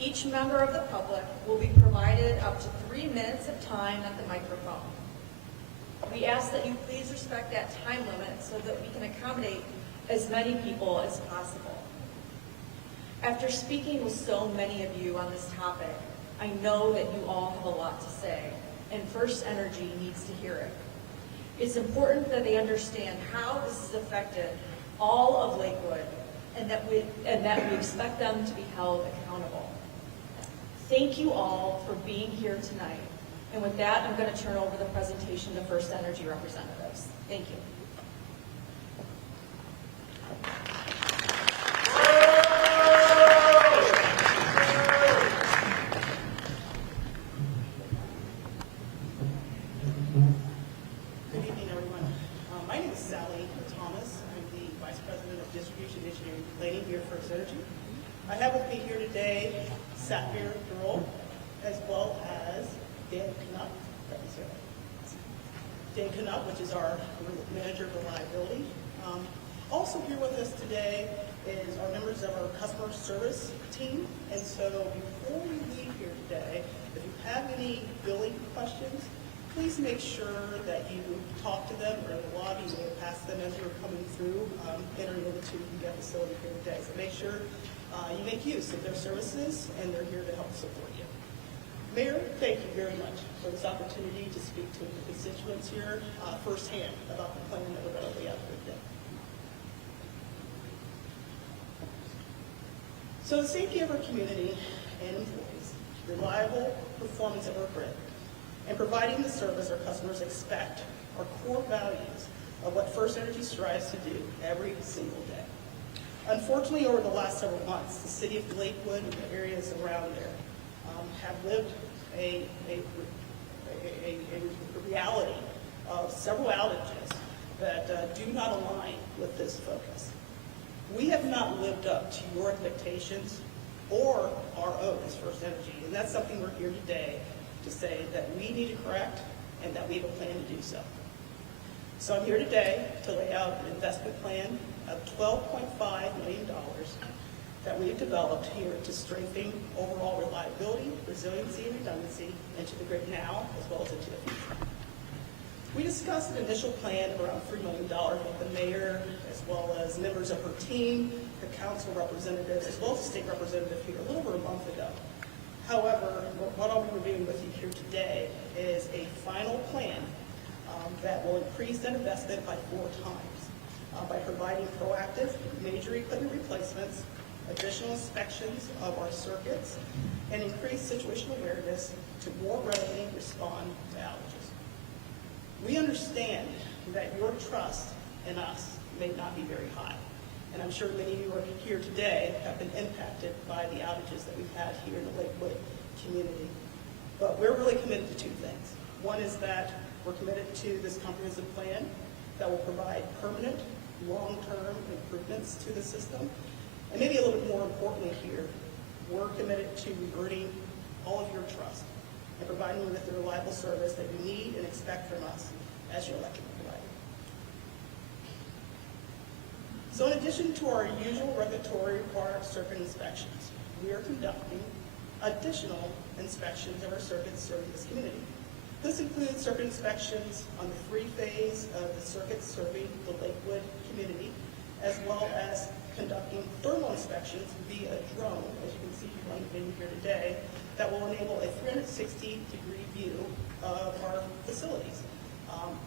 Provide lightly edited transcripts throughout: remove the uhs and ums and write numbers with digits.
Each member of the public will be provided up to 3 minutes of time at the microphone. We ask that you please respect that time limit so that we can accommodate as many people as possible. After speaking with so many of you on this topic, I know that you all have a lot to say, and FirstEnergy needs to hear it. It's important that they understand how this has affected all of Lakewood, and that we expect them to be held accountable. Thank you all for being here tonight. And with that, I'm going to turn over the presentation to FirstEnergy representatives. Thank you. Good evening, everyone. My name is Sally Thomas. I'm the Vice President of Distribution Engineering Planning here at FirstEnergy. I have with me here today Sapphire Durrell, as well as Dan Knupp, which is our Manager of Reliability. Also here with us today is our members of our customer service team. And so before we leave here today, if you have any billing questions, please make sure that you talk to them or in the lobby, you may pass them as you're coming through, entering into the facility here today. So make sure you make use of their services, and they're here to help support you. Mayor, thank you very much for this opportunity to speak to the constituents here firsthand about the plan that we're going to lay out here today. So the safety of our community and employees, reliable performance of our grid, and providing the service our customers expect are core values of what FirstEnergy strives to do every single day. Unfortunately, over the last several months, the city of Lakewood and the areas around there have lived a reality of several outages that do not align with this focus. We have not lived up to your expectations or our own as FirstEnergy, and that's something we're here today to say that we need to correct and that we have a plan to do so. So I'm here today to lay out an investment plan of $12.5 million that we've developed here to strengthen overall reliability, resiliency, and redundancy into the grid now as well as into the future. We discussed an initial plan of around $3 million with the mayor as well as members of her team, the council representatives, as well as the state representative here a little over a month ago. However, what I'll be reviewing with you here today is a final plan that will increase that investment by 4 times by providing proactive major equipment replacements, additional inspections of our circuits, and increased situational awareness to more readily respond to outages. We understand that your trust in us may not be very high, and I'm sure many of you are here today have been impacted by the outages that we've had here in the Lakewood community. But we're really committed to 2 things. One is that we're committed to this comprehensive plan that will provide permanent, long-term improvements to the system. And maybe a little bit more importantly here, we're committed to earning all of your trust and providing you with the reliable service that you need and expect from us as your electric provider. So in addition to our usual regulatory required circuit inspections, we are conducting additional inspections of our circuits serving this community. This includes circuit inspections on the 3-phase of the circuits serving the Lakewood community, as well as conducting thermal inspections via a drone, as you can see on the video here today, that will enable a 360-degree view of our facilities.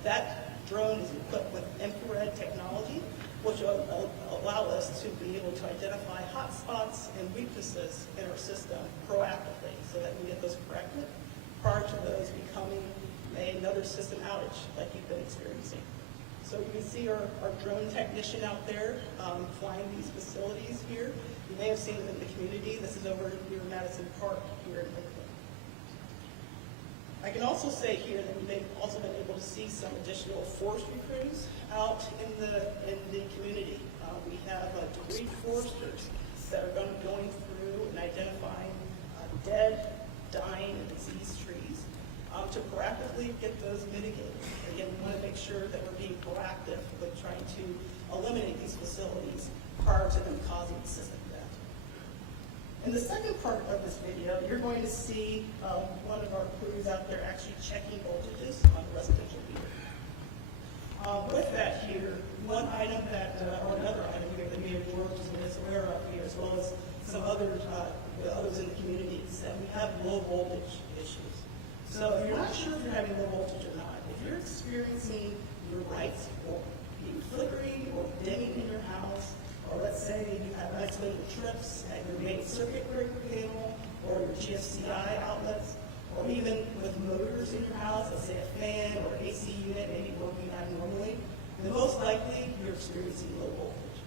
That drone is equipped with infrared technology, which will allow us to be able to identify hot spots and weaknesses in our system proactively so that we get those corrected prior to those becoming another system outage like you've been experiencing. So you can see our drone technician out there flying these facilities here. You may have seen them in the community. This is over here in Madison Park here in Lakewood. I can also say here that we've also been able to see some additional forestry crews out in the community. We have debris foresters that are going through and identifying dead, dying, and diseased trees to proactively get those mitigated. Again, we want to make sure that we're being proactive with trying to eliminate these facilities prior to them causing system death. In the second part of this video, you're going to see one of our crews out there actually checking voltages on the residential meter. With that here, one item that, or another item here that Mayor George is aware of here, as well as some others in the community, is that we have low voltage issues. So if you're not sure if you're having low voltage or not, if you're experiencing your lights or being flickering or dimming in your house, or let's say you have unexplainable trips at your main circuit breaker panel or your GFCI outlets, or even with motors in your house, let's say a fan or AC unit maybe working abnormally, then most likely you're experiencing low voltage.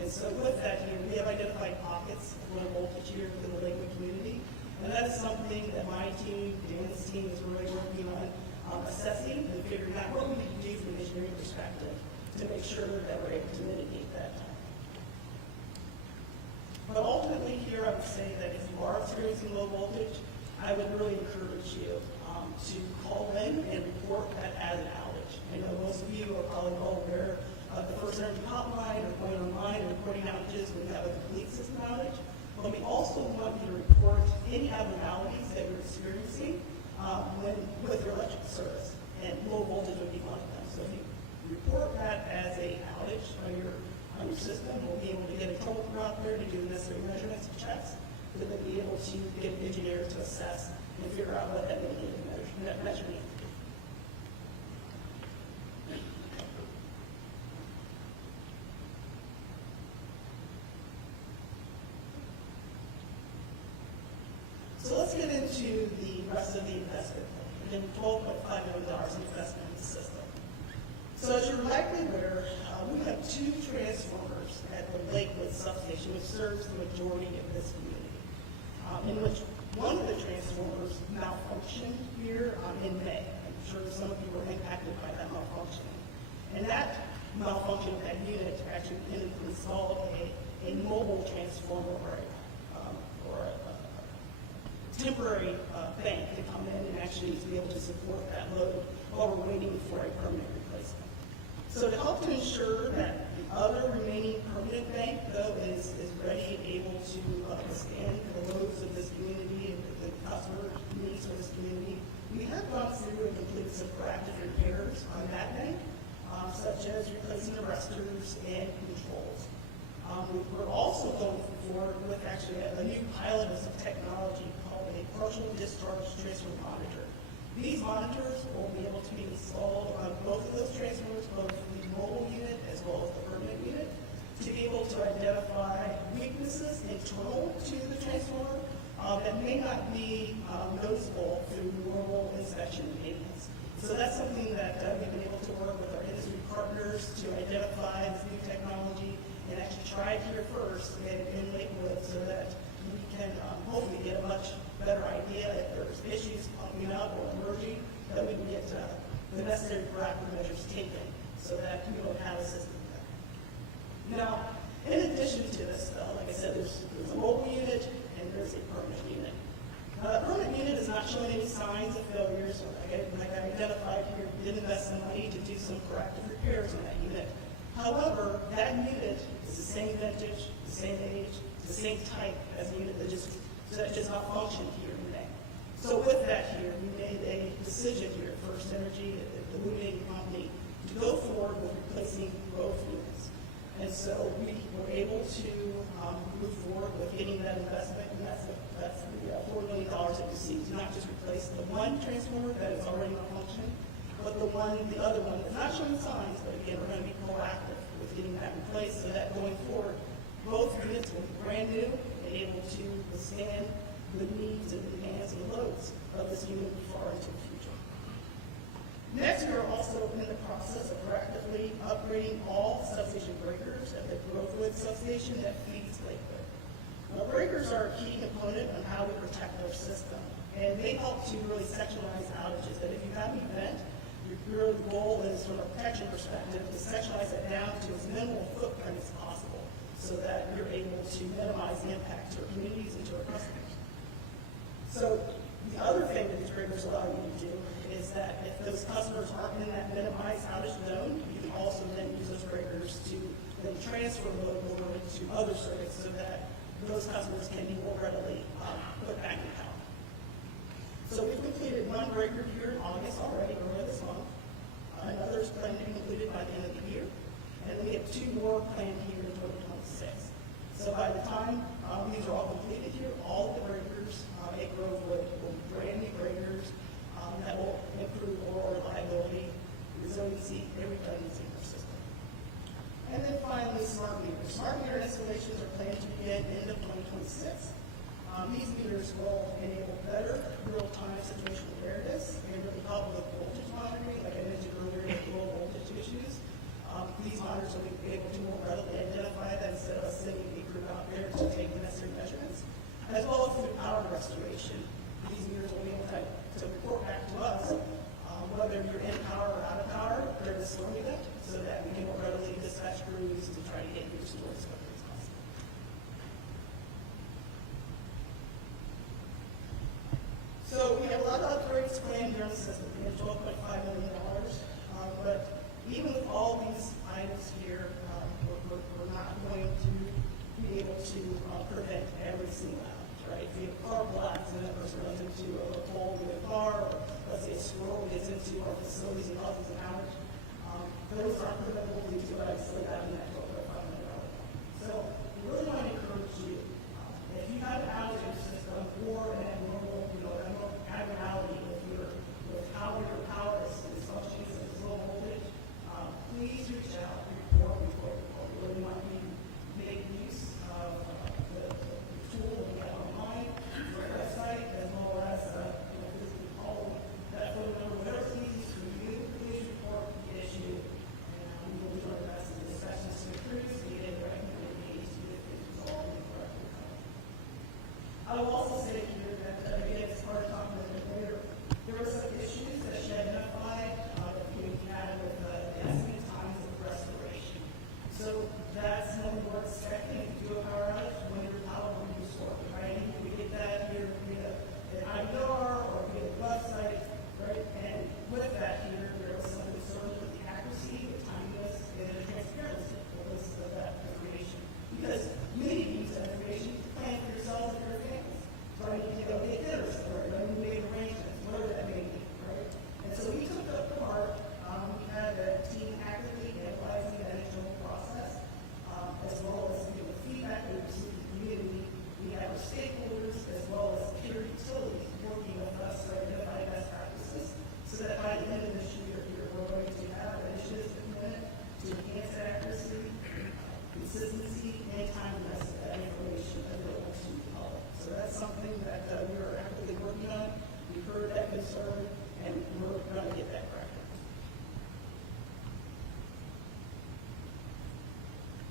And so with that here, we have identified pockets of low voltage here within the Lakewood community, and that is something that my team, Dan's team, is really working on assessing and figuring out what we can do from an engineering perspective to make sure that we're able to mitigate that. But ultimately here, I would say that if you are experiencing low voltage, I would really encourage you to call in and report that as an outage. I know most of you are probably well aware of the FirstEnergy hotline or going online and reporting outages when you have a complete system outage. But we also want you to report any abnormalities that you're experiencing with your electric service, and low voltage would be one of them. So if you report that as an outage on your system, we'll be able to get a troubleshooter out there to do the necessary measurements and checks, so that we'll be able to get an engineer to assess and figure out what that measurement is. So let's get into the rest of the investment. Again, $12.5 million investment in the system. So as you're likely aware, we have two transformers at the Lakewood substation, which serves the majority of this community, in which one of the transformers malfunctioned here in May. I'm sure some of you were impacted by that malfunctioning. And that malfunction of that unit actually installed a mobile transformer or a temporary bank to come in and actually to be able to support that load while we're waiting for a permanent replacement. So to help to ensure that the other remaining permanent bank, though, is ready and able to withstand the loads of this community and the customer needs for this community, we have gone through and completed some proactive repairs on that bank, such as replacing arresters and controls. We're also going forward with actually a new pilot of some technology called a partial discharge transfer monitor. These monitors will be able to be installed on both of those transformers, both the mobile unit as well as the permanent unit, to be able to identify weaknesses internal to the transformer that may not be noticeable through normal inspection and maintenance. So that's something that we've been able to work with our industry partners to identify this new technology and actually try it here first in Lakewood so that we can hopefully get a much better idea if there's issues coming up or emerging, that we can get the necessary proactive measures taken so that we don't have a system there. Now, in addition to this, though, like I said, there's a mobile unit and there's a permanent unit. The permanent unit is not showing any signs of failures. Like I identified here, we did invest some money to do some corrective repairs on that unit. However, that unit is the same vintage, the same age, the same type as the unit that just not functioned here in May. So with that here, we made a decision here at FirstEnergy, the illuminating company, to go forward with replacing both units. And so we were able to move forward with getting that investment, and that's the $4 million that you see, to not just replace the one transformer that is already not functioning, but the other one that's not showing signs, but again, we're going to be proactive with getting that replaced so that going forward, both units will be brand new and able to withstand the needs and the demands and loads of this unit far into the future. Next, we are also in the process of proactively upgrading all substation breakers at the Lakewood substation that feeds Lakewood. Now, breakers are a key component on how we protect our system, and they help to really sectionalize outages. That if you have an event, your goal is, from a protection perspective, to sectionalize it down to as minimal footprint as possible, so that you're able to minimize the impact to our communities and to our customers. So the other thing that these breakers allow you to do is that if those customers aren't in that minimized outage zone, you can also then use those breakers to then transfer load over to other circuits so that those customers can be more readily put back in power. So we've completed one breaker here in August already, earlier this month. Another is planned to be completed by the end of the year. And then we have 2 more planned here in 2026. So by the time these are all completed here, all of the breakers at Grovewood will be brand new breakers that will improve overall reliability, resiliency, and redundancy in our system. And then finally, smart meters. Smart meter installations are planned to begin end of 2026. These meters will enable better real-time situational awareness and really help with voltage monitoring, like I mentioned earlier, with low voltage issues. These monitors will be able to more readily identify that instead of us sending a group out there to take the necessary measurements, as well as through power restoration. These meters will be able to report back to us whether you're in power or out of power during the storm event, so that we can more readily dispatch crews to try to get you restored as quickly as possible. So we have a lot of upgrades planned here in the system. We have $12.5 million, but even with all these items here, we're not going to be able to prevent every single outage, right? If you have a car blast and that person runs into a pole in a car, or let's say a squirrel gets into our facilities and causes an outage, those aren't preventable due to what I just laid out in that $12.5 million. So we really want to encourage you, if you have an outage in your system or an abnormal, abnormality with how your power is functioning at this low voltage, please reach out, report. We really want you to make use of the tool that we have online, our website, as well as physically call that phone number. Whatever is easiest for you, please report the issue, and we will do our best in discussions to improve, to get it recommended needs to get things resolved correctly. I will also say here that, again, as part of talking with the later, there were some issues that she identified that we had with the estimated times of restoration. So that's when we're expecting to do a power outage when your power will be restored, right? We get that here via an IVR or via the website, right? And with that here, there was some concern with the accuracy, the timeliness, and the transparency of that information. Because you need to use that information to plan for yourselves and your families, right? You go get dinners, right? You make arrangements, whatever that may be, right? And so we took that to heart. We had a team actively analyzing that internal process, as well as the feedback we received from the community. We have our stakeholders as well as peer utilities working with us to identify best practices, so that by the end of this year, we're going to have initiatives implemented to enhance accuracy, consistency, and timeliness of that information available to the public. So that's something that we are actively working on. We've heard that concern, and we're going to get that corrected.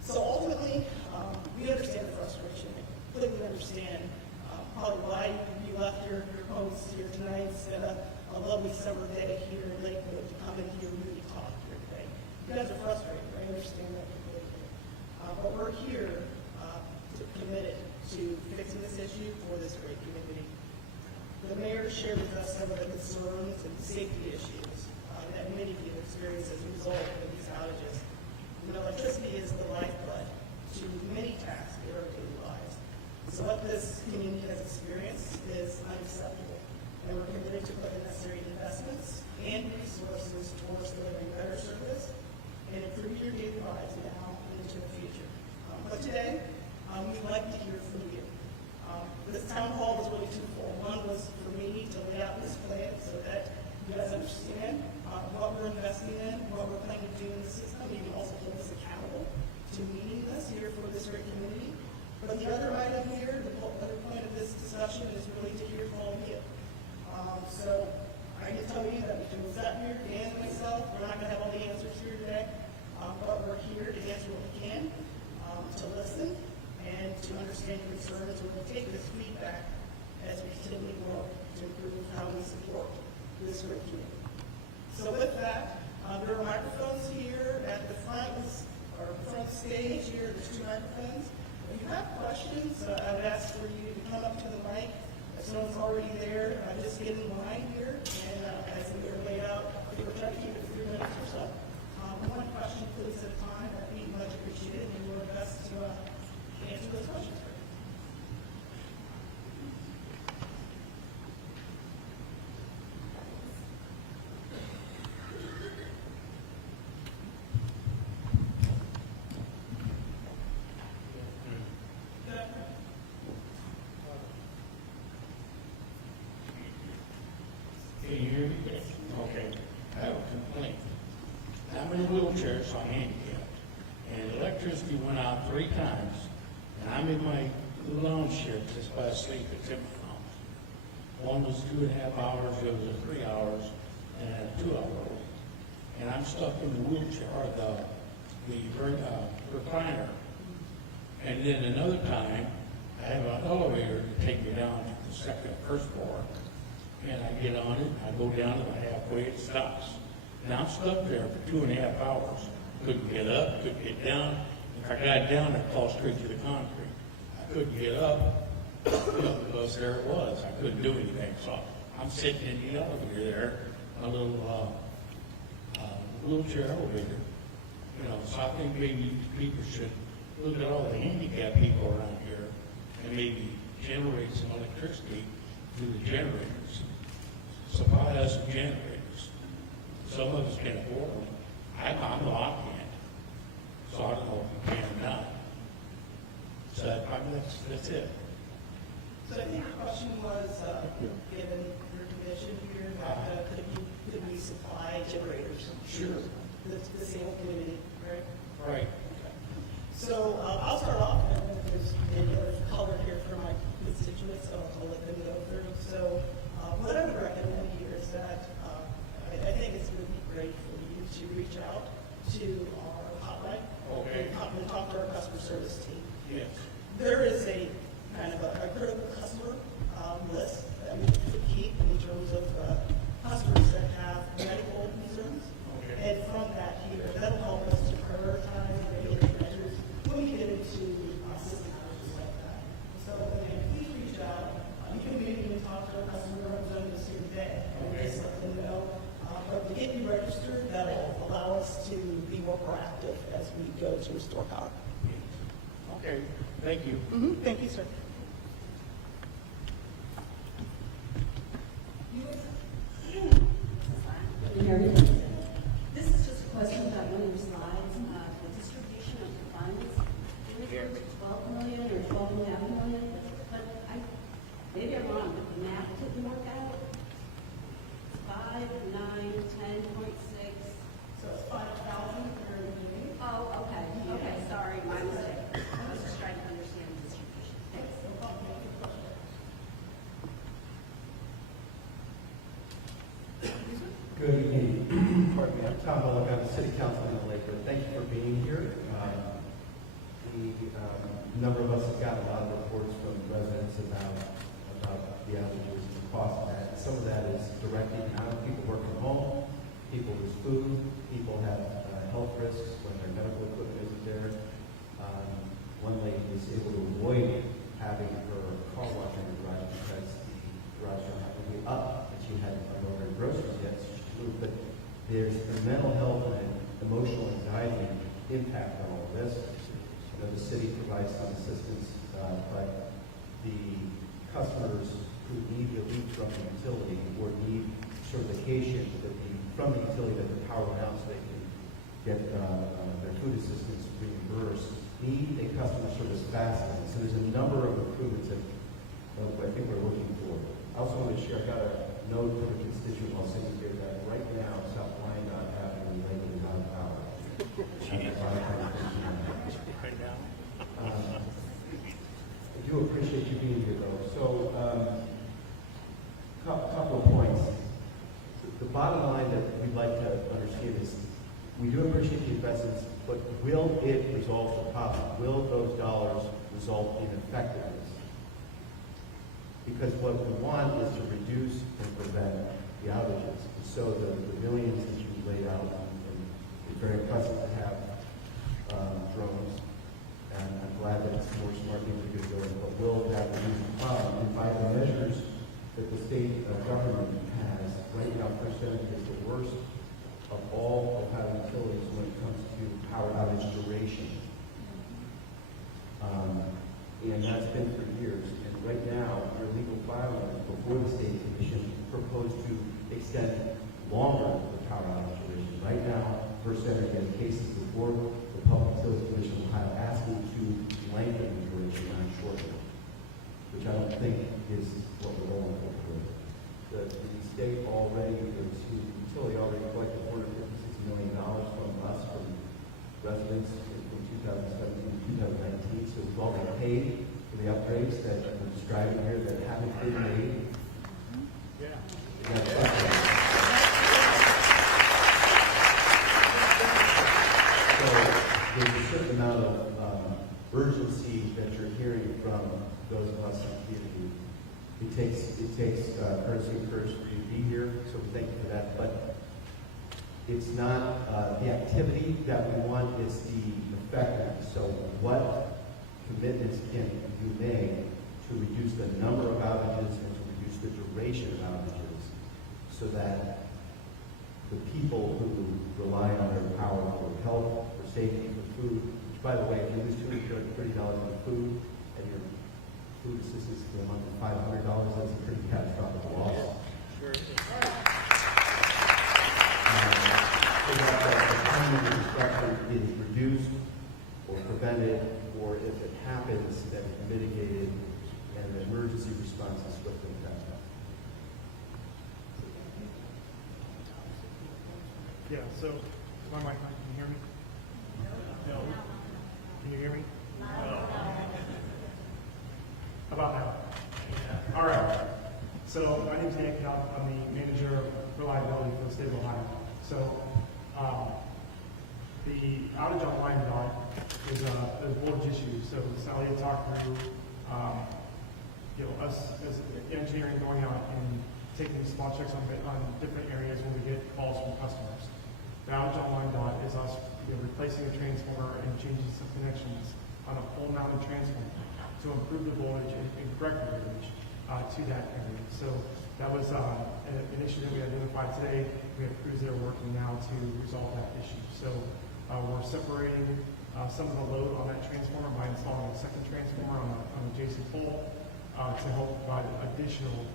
So ultimately, we understand the frustration. We completely understand probably why you left your homes here tonight, spent a lovely summer day here in Lakewood to come in here and really talk here today. You guys are frustrated. I understand that completely. But we're here committed to fixing this issue for this great community. The mayor shared with us some of the concerns and safety issues that many of you have experienced as a result of these outages. Electricity is the lifeblood to many tasks in our daily lives. So what this community has experienced is unacceptable, and we're committed to put the necessary investments and resources towards delivering better service and improving your daily lives now and into the future. But today, we'd like to hear from you. This town hall was really twofold. One was for me to lay out this plan so that you guys understand what we're investing in, what we're planning to do in the system. You can also hold us accountable to meeting this here for this great community. But the other item here, the other point of this discussion is really to hear from all of you. So I can tell you that between Seth here, Dan, and myself, we're not going to have all the answers here today, but we're here to answer what we can, to listen, and to understand your concerns. We're going to take this feedback as we continue to work to improve how we support this great community. So with that, there are microphones here at the front stage here. There's 2 microphones. If you have questions, I would ask for you to come up to the mic. If someone's already there, just get in line here. And as we are laid out, we'll try to keep it 3 minutes or so. One question, please, at a time. That'd be much appreciated, and we'll do our best to answer those questions for you. wheelchairs, so I'm handicapped. And electricity went out 3 times, and I'm in my lounge chair just by asleep at Timber Farms. One was 2.5 hours, the other was 3 hours, and a 2-hour. And I'm stuck in the wheelchair, or the recliner. And then another time, I have an elevator to take me down to the first floor, and I get on it, I go down to the halfway, it stops. And I'm stuck there for 2.5 hours. Couldn't get up, couldn't get down. If I got down, I'd fall straight to the concrete. I couldn't get up, because there it was. I couldn't do anything. So I'm sitting in the elevator there, a little wheelchair elevator. So I think maybe people should look at all the handicapped people around here and maybe generate some electricity through the generators. Supply us with generators. Some of us can afford them. I can't. So I don't know if you can or not. So that's it. So I think the question was, given your commission here, that could we supply generators? Sure. The single community, right? Right. So I'll start off, and then if there's any other color here for my constituents, I'll let them go through. So what I would recommend here is that I think it's going to be great for you to reach out to our hotline. Okay. And talk to our customer service team. Yes. There is a kind of a critical customer list that we could keep in terms of customers that have medical concerns. Okay. And from that here, that'll help us to prioritize regulatory measures when we get into system issues like that. So again, please reach out. You can maybe even talk to our customer representatives here today and just let them know. But to get you registered, that'll allow us to be more proactive as we go to restore power. Okay. Thank you. Thank you, sir. This is just a question about one of your slides, the distribution of the funds. You referred to 12 million or 12.5 million, but maybe I'm wrong, but the math didn't work out. 5, 9, 10.6. So it's 5,000 per unit. Oh, okay, okay, sorry, my mistake. I was just trying to understand the distribution. Thanks. Good evening. Pardon me. I'm Tom Bullock. I'm the City Councilman in Lakewood. Thank you for being here. A number of us have gotten a lot of reports from residents about the outages and the cost of that. Some of that is direct economic. People work from home. People lose food. People have health risks when their medical equipment isn't there. One lady was able to avoid having her car wash in her garage because the garage door happened to be up and she hadn't ordered groceries yet. But there's a mental health and emotional anxiety impact on all of this. The city provides some assistance, but the customers who need relief from the utility or need certification from the utility that the power went out so they can get their food assistance reimbursed need a customer service fast lane. So there's a number of improvements that I think we're looking for. I also want to share, I got a note from a constituent while sitting here that right now, South Wyandotte Avenue, Lakewood is out of power. Right now. I do appreciate you being here, though. So, couple of points. The bottom line that we'd like to understand is we do appreciate the investments, but will it resolve the problem? Will those dollars result in effectiveness? Because what we want is to reduce and prevent the outages. So the millions that you laid out, and it's very impressive to have drones, and I'm glad that it's more smart things are going to go in, but will that reduce the problem? And by the measures that the state government has, right now, FirstEnergy is the worst of all Ohio utilities when it comes to power outage duration. And that's been for years. And right now, your legal filing before the state commission proposed to extend longer the power outage duration. Right now, FirstEnergy has cases before the Public Utilities Commission of Ohio asking to lengthen the duration, not shorten it, which I don't think is what we're going for. The state already, the utility already collected $456 million from us from residents from 2017 to 2019. So we've all been paid for the upgrades that we're describing here that haven't been made. So there's a certain amount of urgency that you're hearing from those of us in the community. It takes courtesy and courage for you to be here, so we thank you for that. But it's not the activity that we want, it's the effectiveness. So what commitments can you make to reduce the number of outages and to reduce the duration of outages so that the people who rely on their power for health, for safety, for food, which by the way, if you lose $230 on food and your food assistance for the month of $500, that's a pretty catastrophic loss. Sure. So that the time of the destruction is reduced or prevented, or if it happens, that it's mitigated and the emergency response is swiftly effective. Yeah, so, my mic, can you hear me? No. Can you hear me? No. About now? All right. So, my name is Dan Knopf. I'm the manager of reliability for the state of Ohio. So, the outage on line dot is a voltage issue. So, Sally had talked through, us as engineering going out and taking spot checks on different areas when we get calls from customers. The outage on line dot is us replacing a transformer and changing some connections on a pole mounted transformer to improve the voltage and correct the voltage to that area. So that was an issue that we identified today. We have crews that are working now to resolve that issue. So we're separating some of the load on that transformer by installing a second transformer on an adjacent pole to help provide additional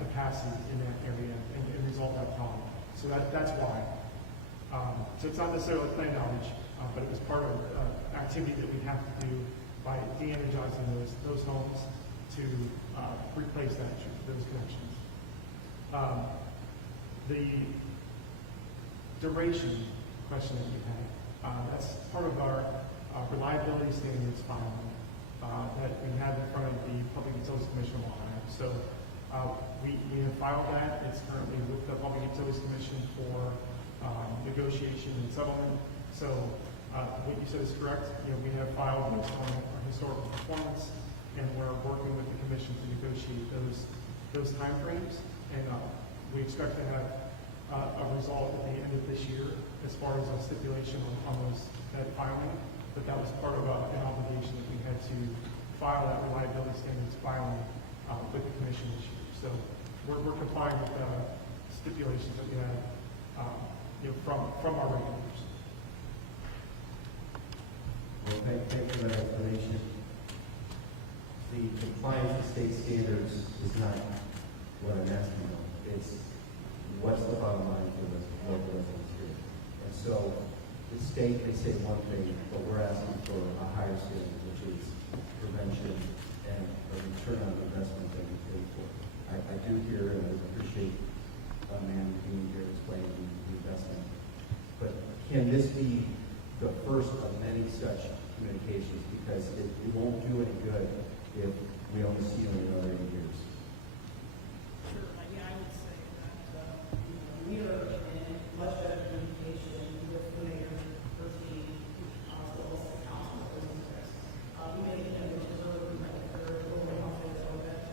capacity in that area and resolve that problem. So that's why. So it's not necessarily a planned outage, but it was part of activity that we have to do by de-energizing those homes to replace those connections. The duration question that you had, that's part of our reliability standards filing that we have in front of the Public Utilities Commission of Ohio. So we have filed that. It's currently with the Public Utilities Commission for negotiation and settlement. So what you said is correct. We have filed based on our historical performance, and we're working with the commission to negotiate those timeframes. And we expect to have a result at the end of this year as far as a stipulation on that filing. But that was part of an obligation that we had to file that reliability standards filing with the commission this year. So we're complying with the stipulations that we have from our regulators. Well, thank you for that explanation. The compliance with state standards is not what I'm asking about. It's what's the bottom line for the local residents here. And so the state may say one thing, but we're asking for a higher standard, which is prevention and a return on investment that we pay for. I do hear and I appreciate man being here explaining the investment. But can this be the first of many such communications? Because it won't do any good if we only see them in another 8 years. Sure. Yeah, I would say that we are in much better communication with the mayor, first team, as well as the council members. We may get them to observe or over office so that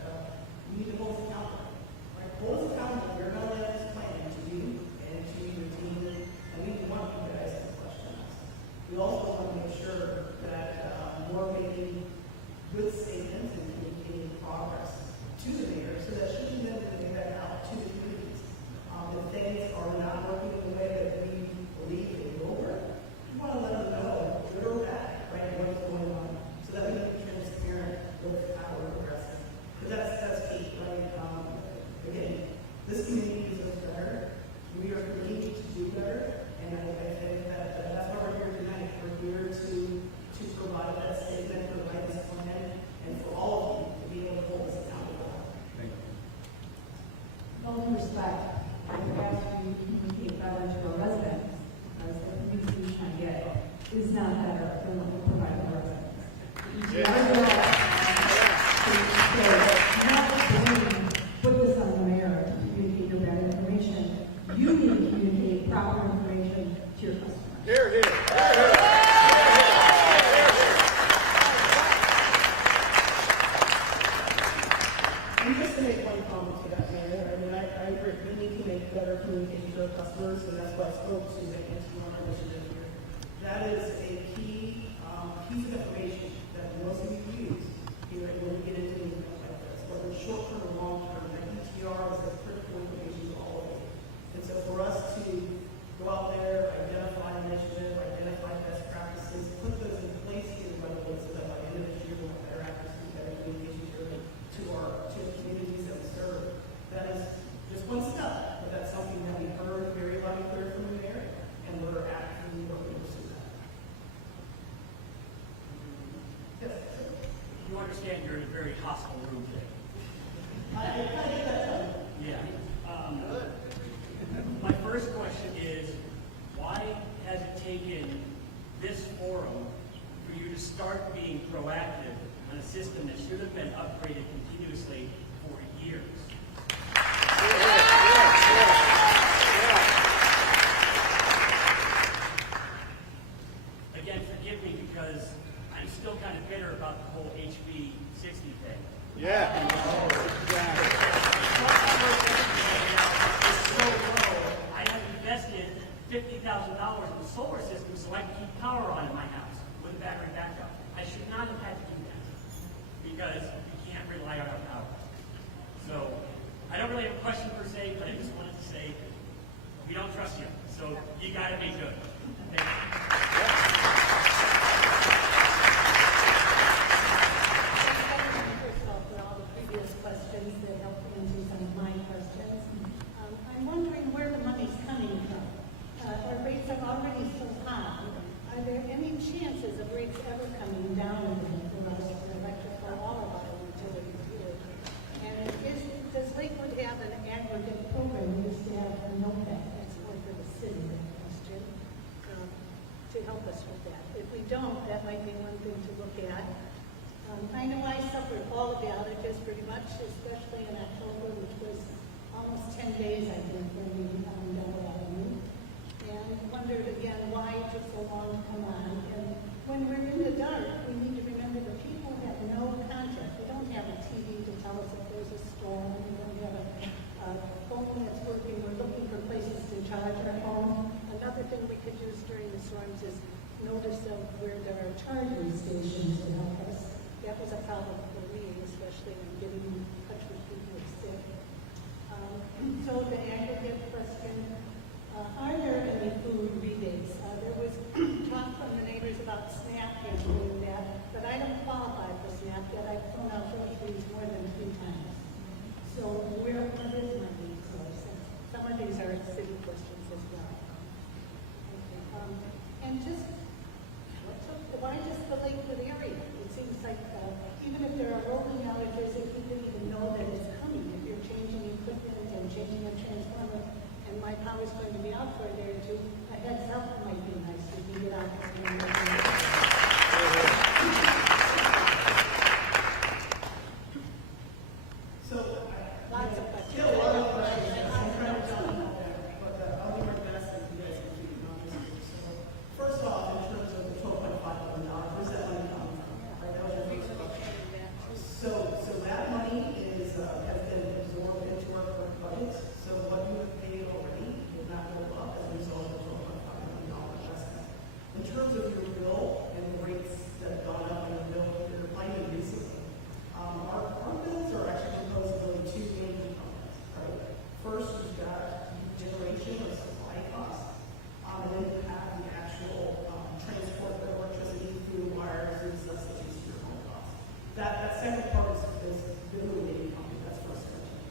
we need to hold us accountable. Right? Hold us accountable. We're not letting this plan to do and to routine it, and we want you guys to question us. We also want to make sure that we're making good statements and communicating progress to the mayor so that she can then bring that out to the communities. If things are not working in the way that we believe they will work, we want to let them know, good or bad, right, what's going on, so that we can be transparent with how we're progressing. Because that's key, right? Again, this community is us better. We are committed to do better, and I think that that's why we're here tonight. We're here to provide that statement, provide this plan, and for all of you to be able to hold us accountable. Thank you. With all due respect, I would ask you to communicate better to our residents, because the solution I get And just to make one comment to that, Mayor, I mean, I agree, we need to make better communication to our customers, and that's why I spoke to the on our initiative here. That is a key piece of information that most of you use here when we get into things like this, whether it's short term or long term. That ETR is the critical information to all of you. And so for us to go out there, identify initiative, identify best practices, put those in place here right away so that by the end of this year we'll have better accuracy, better communication to the communities that we serve. That is just one step, but that's something that we heard very loud and clear from the mayor, and we're actively working to pursue that. Yes, sir. You understand you're in a very hostile room today. I get that. Yeah. My first question is, why has it taken this forum for you to start being proactive on a system that should have been upgraded continuously for years? Again, forgive me because I'm still kind of bitter about the whole HB 60 thing. I have invested $50,000 in the solar system so I can keep power on in my house with a battery backup. I should not have had to do that because we can't rely on our power. So I don't really have a question per se, but I just wanted to say we don't trust you. So you got to be good. Thank you. First of all, for all the previous questions that helped answer some of my questions. I'm wondering where the money's coming from. Our rates are already so high. Are there any chances of rates ever coming down again for us, for electric, for all of our utilities here? And does Lakewood have an aggregate program? We used to have a NOPEC, that's more for the city, that question, to help us with that. If we don't, that might be one thing to look at. I know I suffered all of the outages pretty much, especially in October, which was almost 10 days, I think, when we Double Avenue. And wondered again why it took so long to come on. And when we're in the dark, we need to remember that people have no contact. We don't have a TV to tell us if there's a storm. We don't have a phone that's working. We're looking for places to charge our phone. Another thing we could use during the storms is notice of where there are charging stations to help us. That was a problem for me, especially in getting in touch with people who are sick. So the aggregate question, are there any food rebates? There was talk from the neighbors about SNAP and doing that, but I don't qualify for SNAP yet. I've thrown out groceries more than 3 times. So what is my lead source? And some of these are city questions as well. Okay. And just, why just the Lakewood area? It seems like even if there are rolling outages, if you didn't even know that it's coming, if you're changing equipment and changing a transformer, and my power's going to be out for a day or two, a heads up might be nice if you get out there. So, Lots of questions. still a lot of questions. I'm trying to tell you about that, but I'll do my best and you guys can keep me honest. So, first off, in terms of the $12.5 million, where's that money coming from? Right, that was your first question. So that money has been absorbed into our current budgets. So what you have paid already will not go up as a result of the $12.5 million investment. In terms of your bill and the rates that have gone up in the bill you're finding recently, our bills are actually composed of really 2 main components, right? First, you've got generation or supply costs, and then you have the actual transport of electricity through wires and substations to your home costs. That second part is really main company, that's FirstEnergy.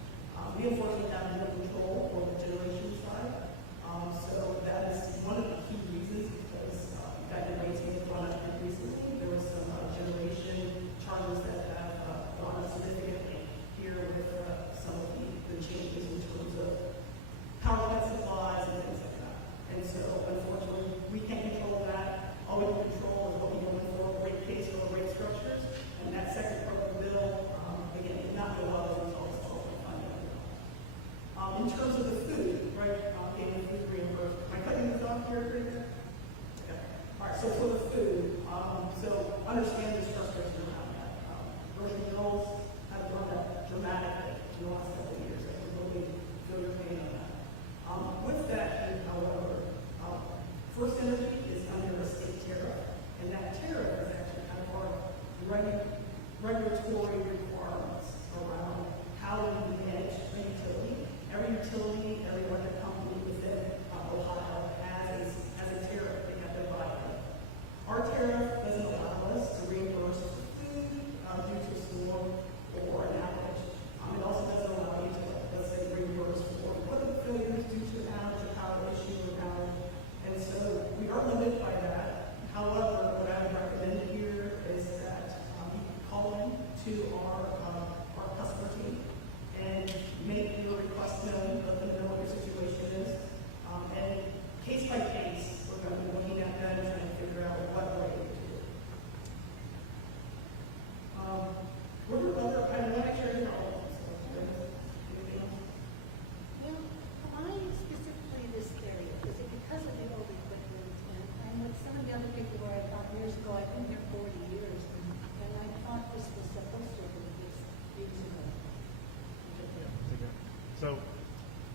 We unfortunately have no control over the generation side, so that is one of the key reasons because we've got the rates being gone up here recently. There was some generation charges that have gone up significantly here with some of the changes in terms of power plant supplies and things like that. And so unfortunately, we can't control that. All we can control is what we go in for rate case or rate structures. And that second part of the bill, again, did not go up as a result of $12.5 million. In terms of the food, right, getting food reimbursement. Am I cutting this off here, Chris? Okay. All right, so for the food, so understand this frustration around that. Grocery bills have gone up dramatically So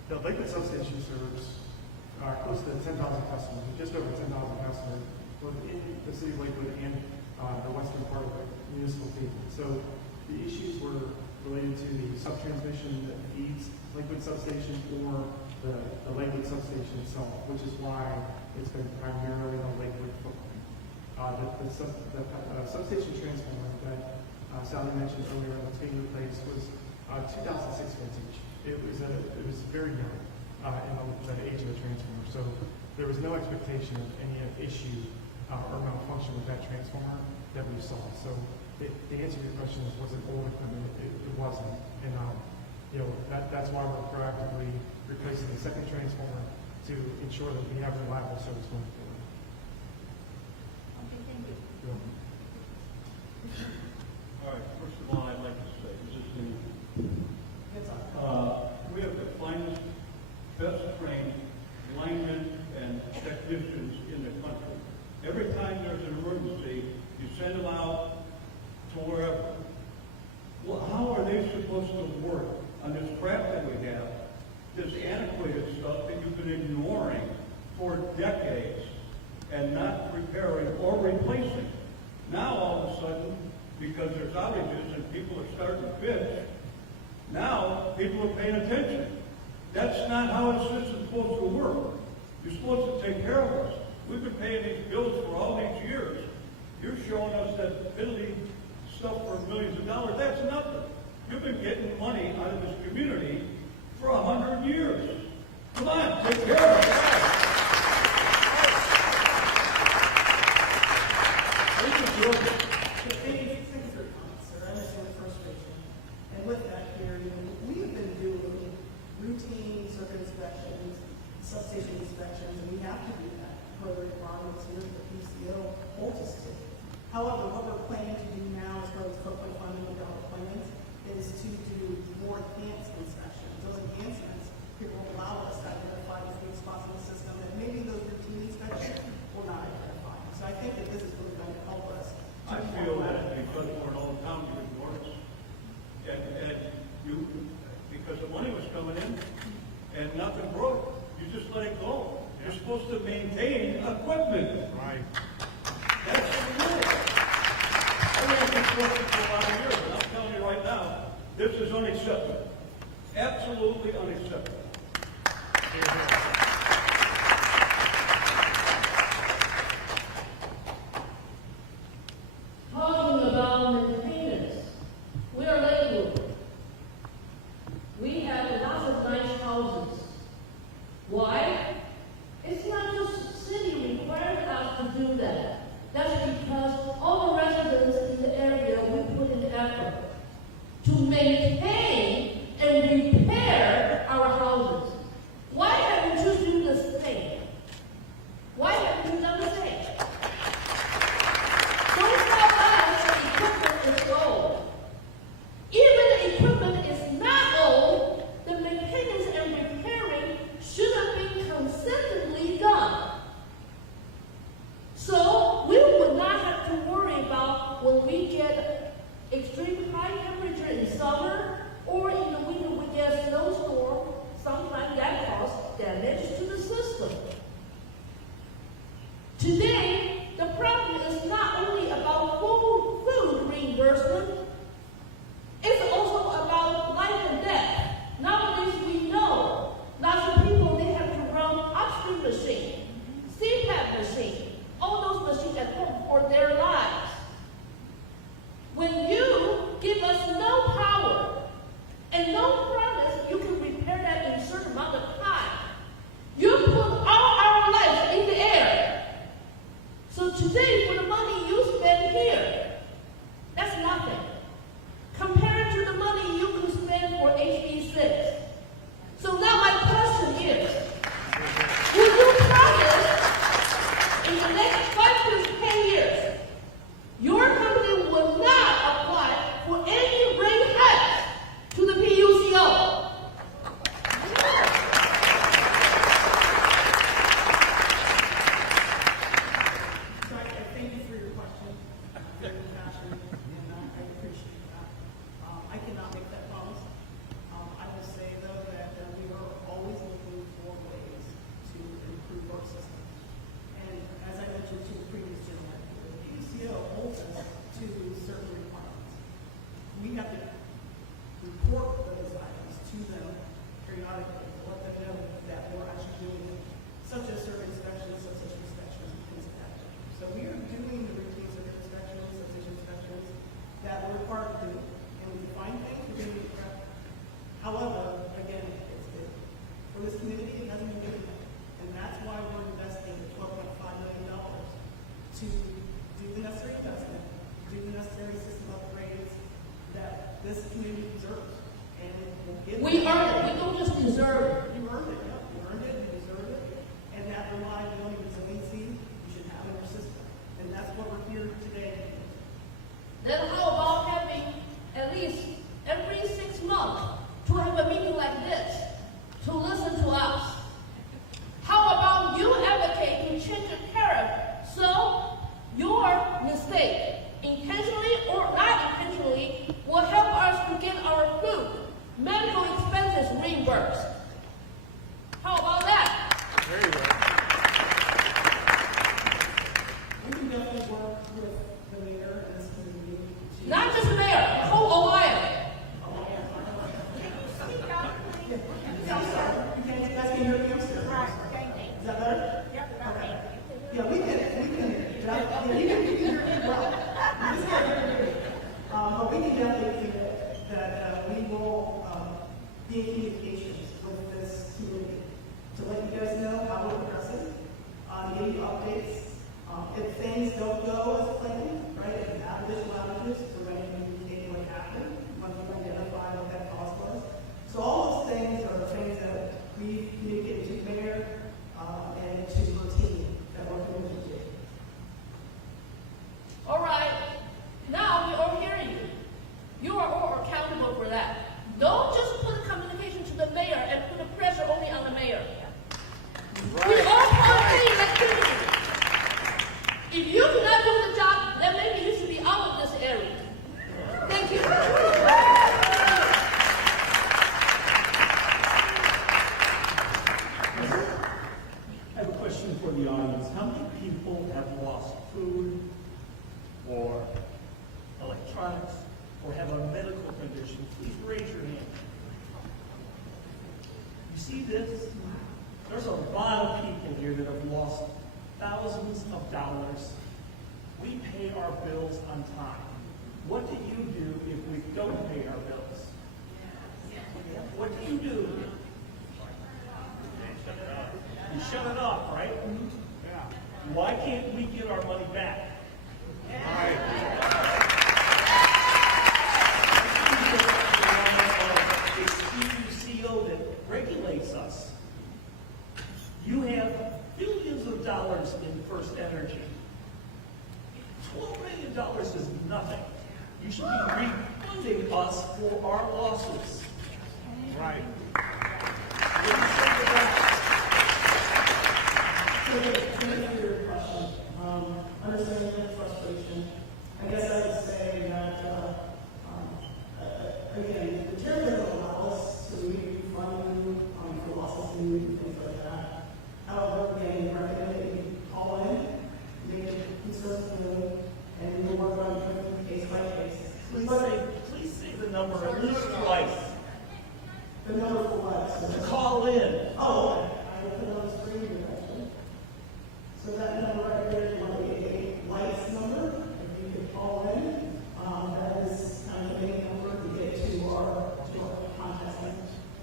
the Lakewood substation serves close to 10,000 customers, just over 10,000 customers, both in the city of Lakewood and the western part of the municipal fee. So the issues were related to the subtransmission that feeds Lakewood substation or the Lakewood substation itself, which is why it's been primarily a Lakewood footprint. The substation transformer that Sally mentioned earlier that's being replaced was 2006 vintage. It was very young in the age of the transformer, so there was no expectation of any issue or malfunction with that transformer that we saw. So the answer to your question is, was it old equipment? It wasn't, and that's why we're proactively replacing the second transformer to ensure that we have reliable service going forward. Okay, thank you. You're welcome. All right, first of all, I'd like to say, this is me. We have the finest, best trained linemen and technicians in the country. Every time there's an emergency, you send them out to wherever. Well, how are they supposed to work on this crap that we have, this antiquated stuff that you've been ignoring for decades and not repairing or replacing? Now, all of a sudden, because there's outages and people are starting to bitch, now people are paying attention. That's not how a system's supposed to work. You're supposed to take care of us. We've been paying these bills for all these years. You're showing us that fiddly stuff for millions of dollars. That's nothing. You've been getting money out of this community for 100 years. Come on, take care of us. Thanks for your comments, sir. I understand the frustration. And with that, Gary, we have been doing routine circuit inspections, substation inspections, and we have to do that per the requirements here that the PCO holds us to. However, what we're planning to do now, as far as footprint funding and development, is to do more enhanced inspections. Those enhancements will allow us to identify the food spots in the system that maybe those routine inspections will not identify. So I think that this is really going to help us. I feel that because we're an old town, you ignore us. And you, because the money was coming in and nothing broke, you just let it go. You're supposed to maintain equipment. Right. That's the rule. I've been construction for a lot of years, and I'm telling you right now, this is unacceptable. Absolutely unacceptable. Talking about maintenance, we are Lakewood. We have lots of nice houses. Why? It's not just the city required us to do that. That's because all the residents in the area, we put in effort to maintain and repair our houses. Why haven't you done the same? Why haven't you done the same? Don't tell us the equipment is old. Even the equipment is not old, the maintenance and repairing should have been such as circuit inspections, substation inspections, and things of that nature. So we are doing the routine circuit inspections, substation inspections that we're required to do, and we define things, we're going to be correct. However, again, for this community, it hasn't been given yet. And that's why we're investing $12.5 million to do the necessary investment, do the necessary system upgrades that this community deserves. And we'll get We earn it. We don't just deserve it. You earned it, yeah. You earned it, you deserve it. And that reliability and resiliency you should have in your system. And that's what we're here today. Then how about having at least every 6 months to have a meeting like this to listen to us? How about you advocate to change the tariff so your mistake, intentionally or not intentionally, will help us to get our food, medical expenses reimbursed? How about that? Very well. We can definitely work with the mayor and this community to... Not just the mayor, the whole Ohio. You guys can hear me upstairs. Is that better? Yep. Okay. Yeah, we can, yeah, you can hear me well. You just can't hear me. But we can definitely commit that we will be in communications with this community to let you guys know how we're progressing, give you updates. If things don't go as planned, right, if you have additional outages, we're going to communicate what happened, once we identify what that cost was. So all those things are things that we communicate to the mayor and to her team that we're going to do. All right, now we are hearing you. You are all accountable for that. Don't just put the communication to the mayor and put the pressure only on the mayor. We all partake in that activity. If you do not do the job, then maybe you should be out of this area. Thank you. I have a question for the audience. How many people have lost food or electronics or have a medical condition? Please raise your hand. You see this? There's a lot of people here that have lost thousands of dollars. We pay our bills on time. What do you do if we don't pay our bills? What do you do? You shut it off, right? Yeah. Why can't we get our money back? A CUCO that regulates us. You have billions of dollars in FirstEnergy. $12 million is nothing. You should be refunding us for our losses. Right. Thank you for your question. Understanding your frustration. I guess I would say that, again, the tariff doesn't allow us to refund for losses and things like that. However, again, we recommend that you call in, make a concern feeling, and we'll work on it case by case. Please say the number at least twice. The number for what? Call in. Oh, I will put it on the screen actually. So that number right there is a lights number. If you could call in, that is kind of the main number to get to our contact center.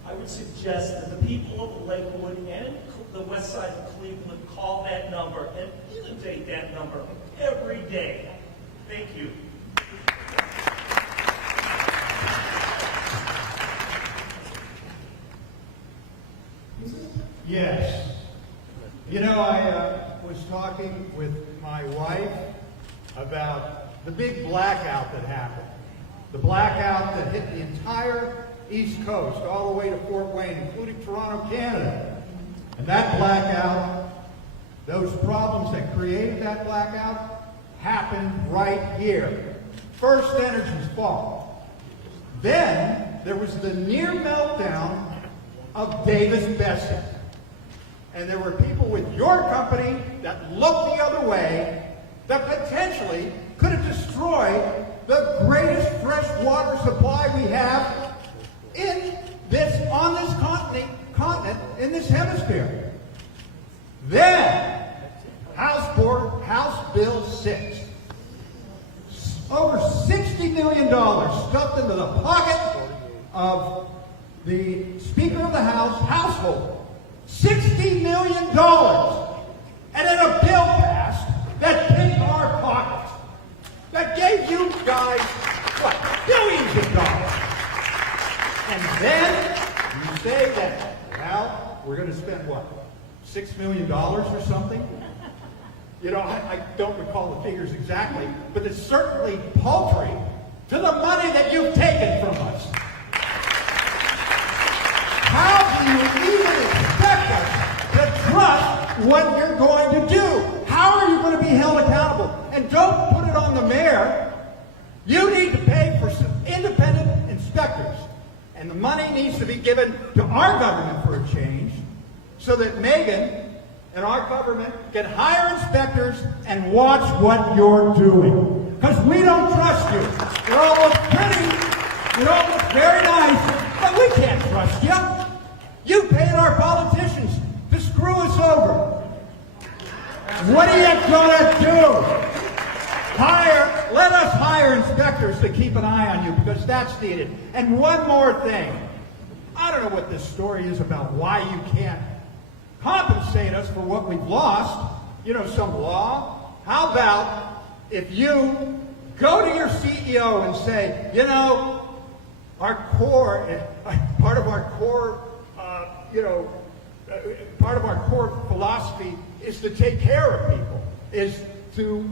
I would suggest that the people of Lakewood and the west side of Cleveland call that number and inundate that number every day. Thank you. Yes. You know, I was talking with my wife about the big blackout that happened. The blackout that hit the entire East Coast, all the way to Fort Wayne, including Toronto, Canada. And that blackout, those problems that created that blackout, happened right here. FirstEnergy's fault. Then there was the near meltdown of Davis-Bessey. And there were people with your company that looked the other way that potentially could have destroyed the greatest fresh water supply we have on this continent, in this hemisphere. Then, House Bill 6. Over $60 million stuffed into the pocket of the Speaker of the House household. $60 million. And then a bill passed that picked our pockets. That gave you guys, what, billions of dollars. And then you say that, well, we're going to spend what, $6 million or something? You know, I don't recall the figures exactly, but it's certainly paltry to the money that you've taken from us. How do you even expect us to trust what you're going to do? How are you going to be held accountable? And don't put it on the mayor. You need to pay for some independent inspectors. And the money needs to be given to our government for a change so that Megan and our government can hire inspectors and watch what you're doing. Because we don't trust you. You're all look pretty. You all look very nice. But we can't trust you. You paid our politicians to screw us over. What are you going to do? Let us hire inspectors to keep an eye on you because that's needed. And one more thing. I don't know what this story is about why you can't compensate us for what we've lost. You know, some law. How about if you go to your CEO and say, you know, our core, part of our core, part of our core philosophy is to take care of people, is to,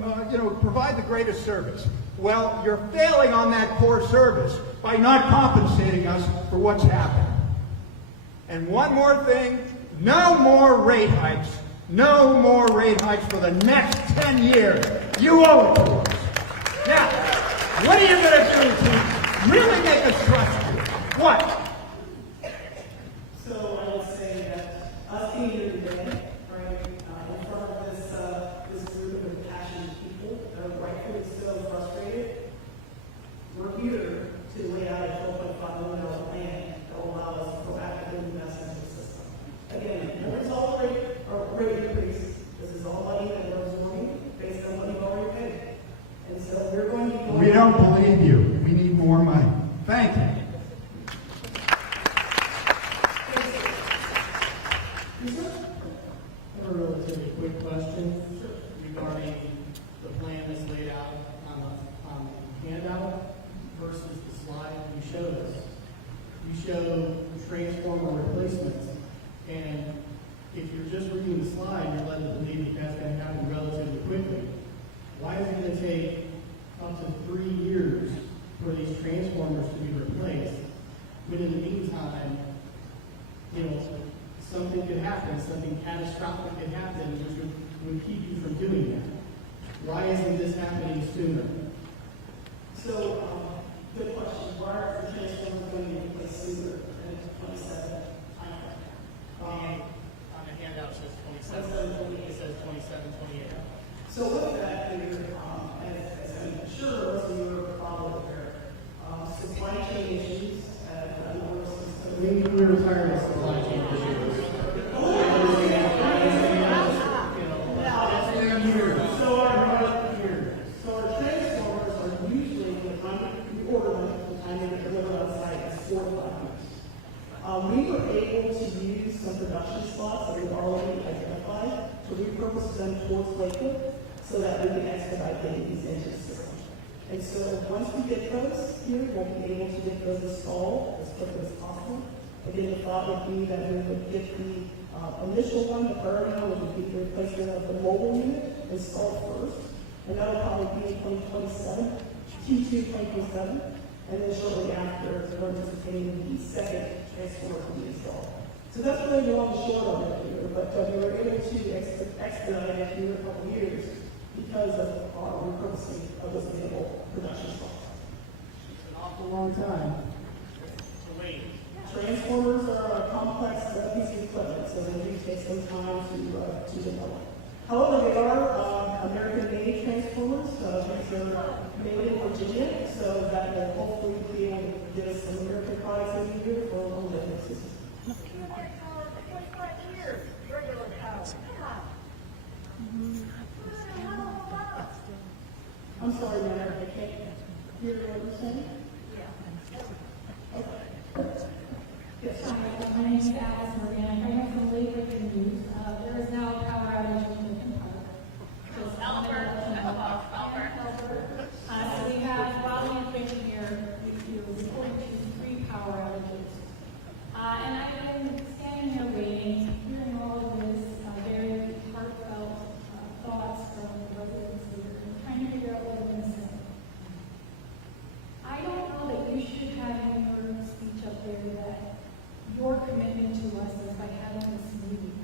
provide the greatest service. Well, you're failing on that core service by not compensating us for what's happened. And one more thing, no more rate hikes. No more rate hikes for the next 10 years. You owe it to us. Now, what are you going to do to really make us trust you? What? So I will say that us being here today, right, in front of this group of passionate people that are rightfully so frustrated, we're here to lay out a $12.5 million plan that will allow us to proactively invest into the system. Again, no one's all rate increase. This is all money that we're absorbing based on what you've already paid. And so we're going to be going. We don't believe you. We need more money. Thank you. I have a relatively quick question regarding the plan that's laid out on the handout versus the slide you showed us. You showed transformer replacements, and if you're just reading the slide, you're led to believe that that's going to happen relatively quickly. Why is it going to take up to 3 years for these transformers to be replaced, when in the meantime, something could happen, something catastrophic could happen, which would keep you from doing that? Why isn't this happening sooner? So, good question. Why are the transformers going to be replaced sooner than 27? On the handout it says 27, it says 27, 28. So with that here, as I'm sure most of you are following there, supply chain issues at We retired the supply chain issues. So our transformers are usually, when the time we order them, the time they get delivered on site is 4 to 5 years. We were able to use some production slots that we've already identified to repurpose them towards Lakewood so that we can expedite getting these into the system. And so once we get those here, we'll be able to get those installed as quickly as possible. Again, the thought would be that we would get the initial one, the priority one, would be the replacement of the mobile unit installed first. And that will probably be in 2027, Q2 2027. And then shortly after, we're anticipating the second transformer to be installed. So that's really the long and short of it here, but we were able to expedite it here a couple of years because of our repurposing of those available production slots. It's an awful long time to wait. Transformers are a complex piece of equipment, so they do take some time to develop. However, they are American-made transformers. These are made in Virginia, so that will hopefully be able to get us some American products in here for a little bit. Hi, my name is Alice Morgan. I'm coming from Lakewood News. There is now a power outage in Lincoln Park. Just Albert. So we have, while we've been here, we're reporting to 3 power outages. And I've been standing here waiting, hearing all of this very heartfelt thoughts from the residents here, and trying to figure out what I'm going to say. I don't know that you should have in your speech up there that your commitment to us is by having this meeting.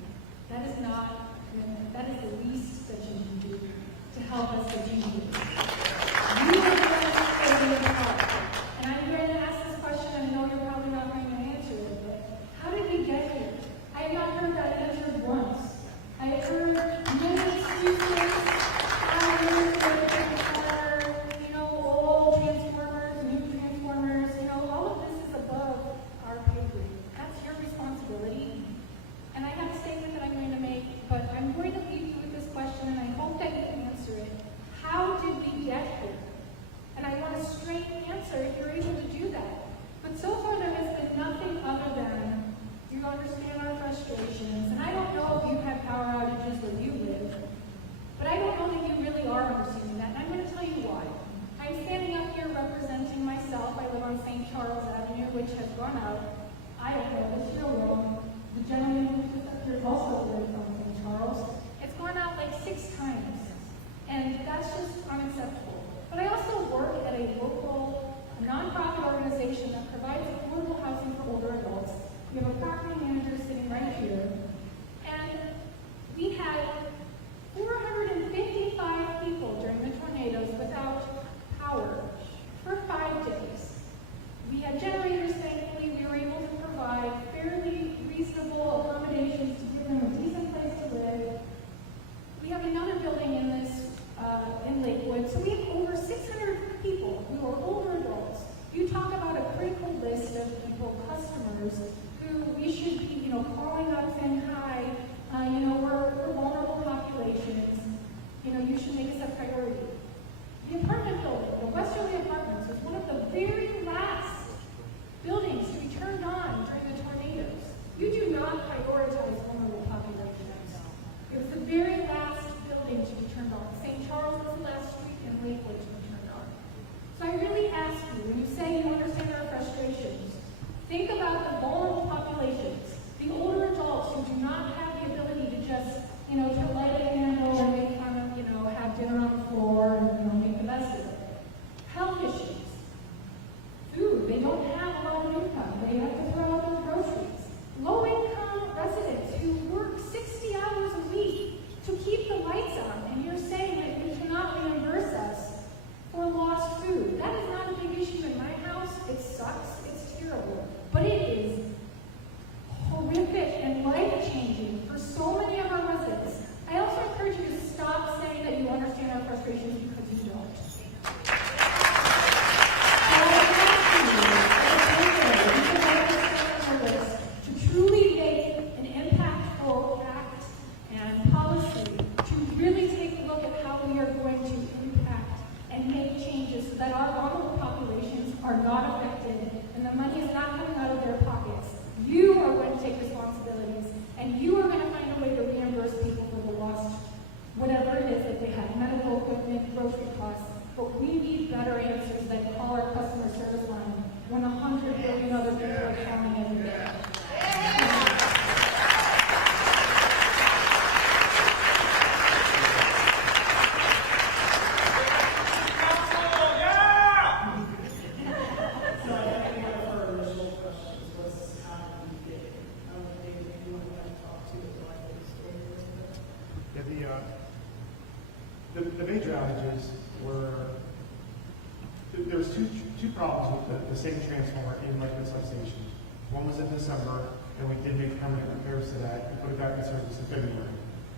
That is not a commitment. That is the least that you can do to help us achieve this. You are going to stay in your part. And I'm going to ask this question, and I know you're probably not going to answer it, but how did we get here? I have not heard that answered once. I have heard many excuses. I heard that old transformers, new transformers, all of this is above our pay grade. That's your responsibility. And I have a statement that I'm going to make, but I'm going to leave you with this question, and I hope that you can answer it. How did we get here? And I want a straight answer if you're able to do that. But so far there has been nothing other than you understand our frustrations. And I don't know if you have power outages where you live, but I don't know that you really are understanding that. And I'm going to tell you why. I'm standing up here representing myself. I live on St. Charles Avenue, which has gone out. I don't know this, you're wrong. The gentleman who just up here also lives on St. Charles. It's gone out like 6 times. And that's just unacceptable. But I also work at a local nonprofit organization that provides affordable housing for older adults. We have a property manager sitting right here. And we had 455 people during the tornadoes without power for 5 days. We had generators, thankfully. We were able to provide fairly reasonable accommodations to give them a decent place to live. We have another building in this, in Lakewood, so we have over 600 people who are older adults. You talk about a critical list of people, customers, who we should be, calling up saying, hi, we're vulnerable populations. You should make us a priority. The apartment building, the Westerly Apartments, was one of the very last buildings to be turned on during the tornadoes. You do not prioritize vulnerable populations. It was the very last building to be turned on. St. Charles was the last street in Lakewood to be turned on. So I really ask you, when you say you understand our frustrations, think about the vulnerable populations, the older adults who do not have the ability to just, to light a candle and make fun of, have dinner on the floor and, make the best of it. Health issues. Food. They don't have a lot of income. They have to throw out their groceries. Low-income residents who work 60 hours a week to keep the lights on, and you're saying that you cannot reimburse us for lost food. That is not a big issue in my house. It sucks. It's terrible. But it is horrific and life-changing for so many of our residents. I also encourage you to stop saying that you understand our frustrations because you don't. To truly make an impactful act and policy, to really take a look at how we are going to impact and make changes so that our vulnerable populations are not affected and the money is not coming out of their pockets. You are going to take responsibilities, and you are going to find a way to reimburse people for the lost, whatever it is that they have, medical equipment, grocery costs. But we need better answers than call our customer service line when 100 billion other people are calling every day. The major outages were, there was two problems with the same transformer in Lakewood substation. One was in December, and we did make permanent repairs to that and put it back in service in February.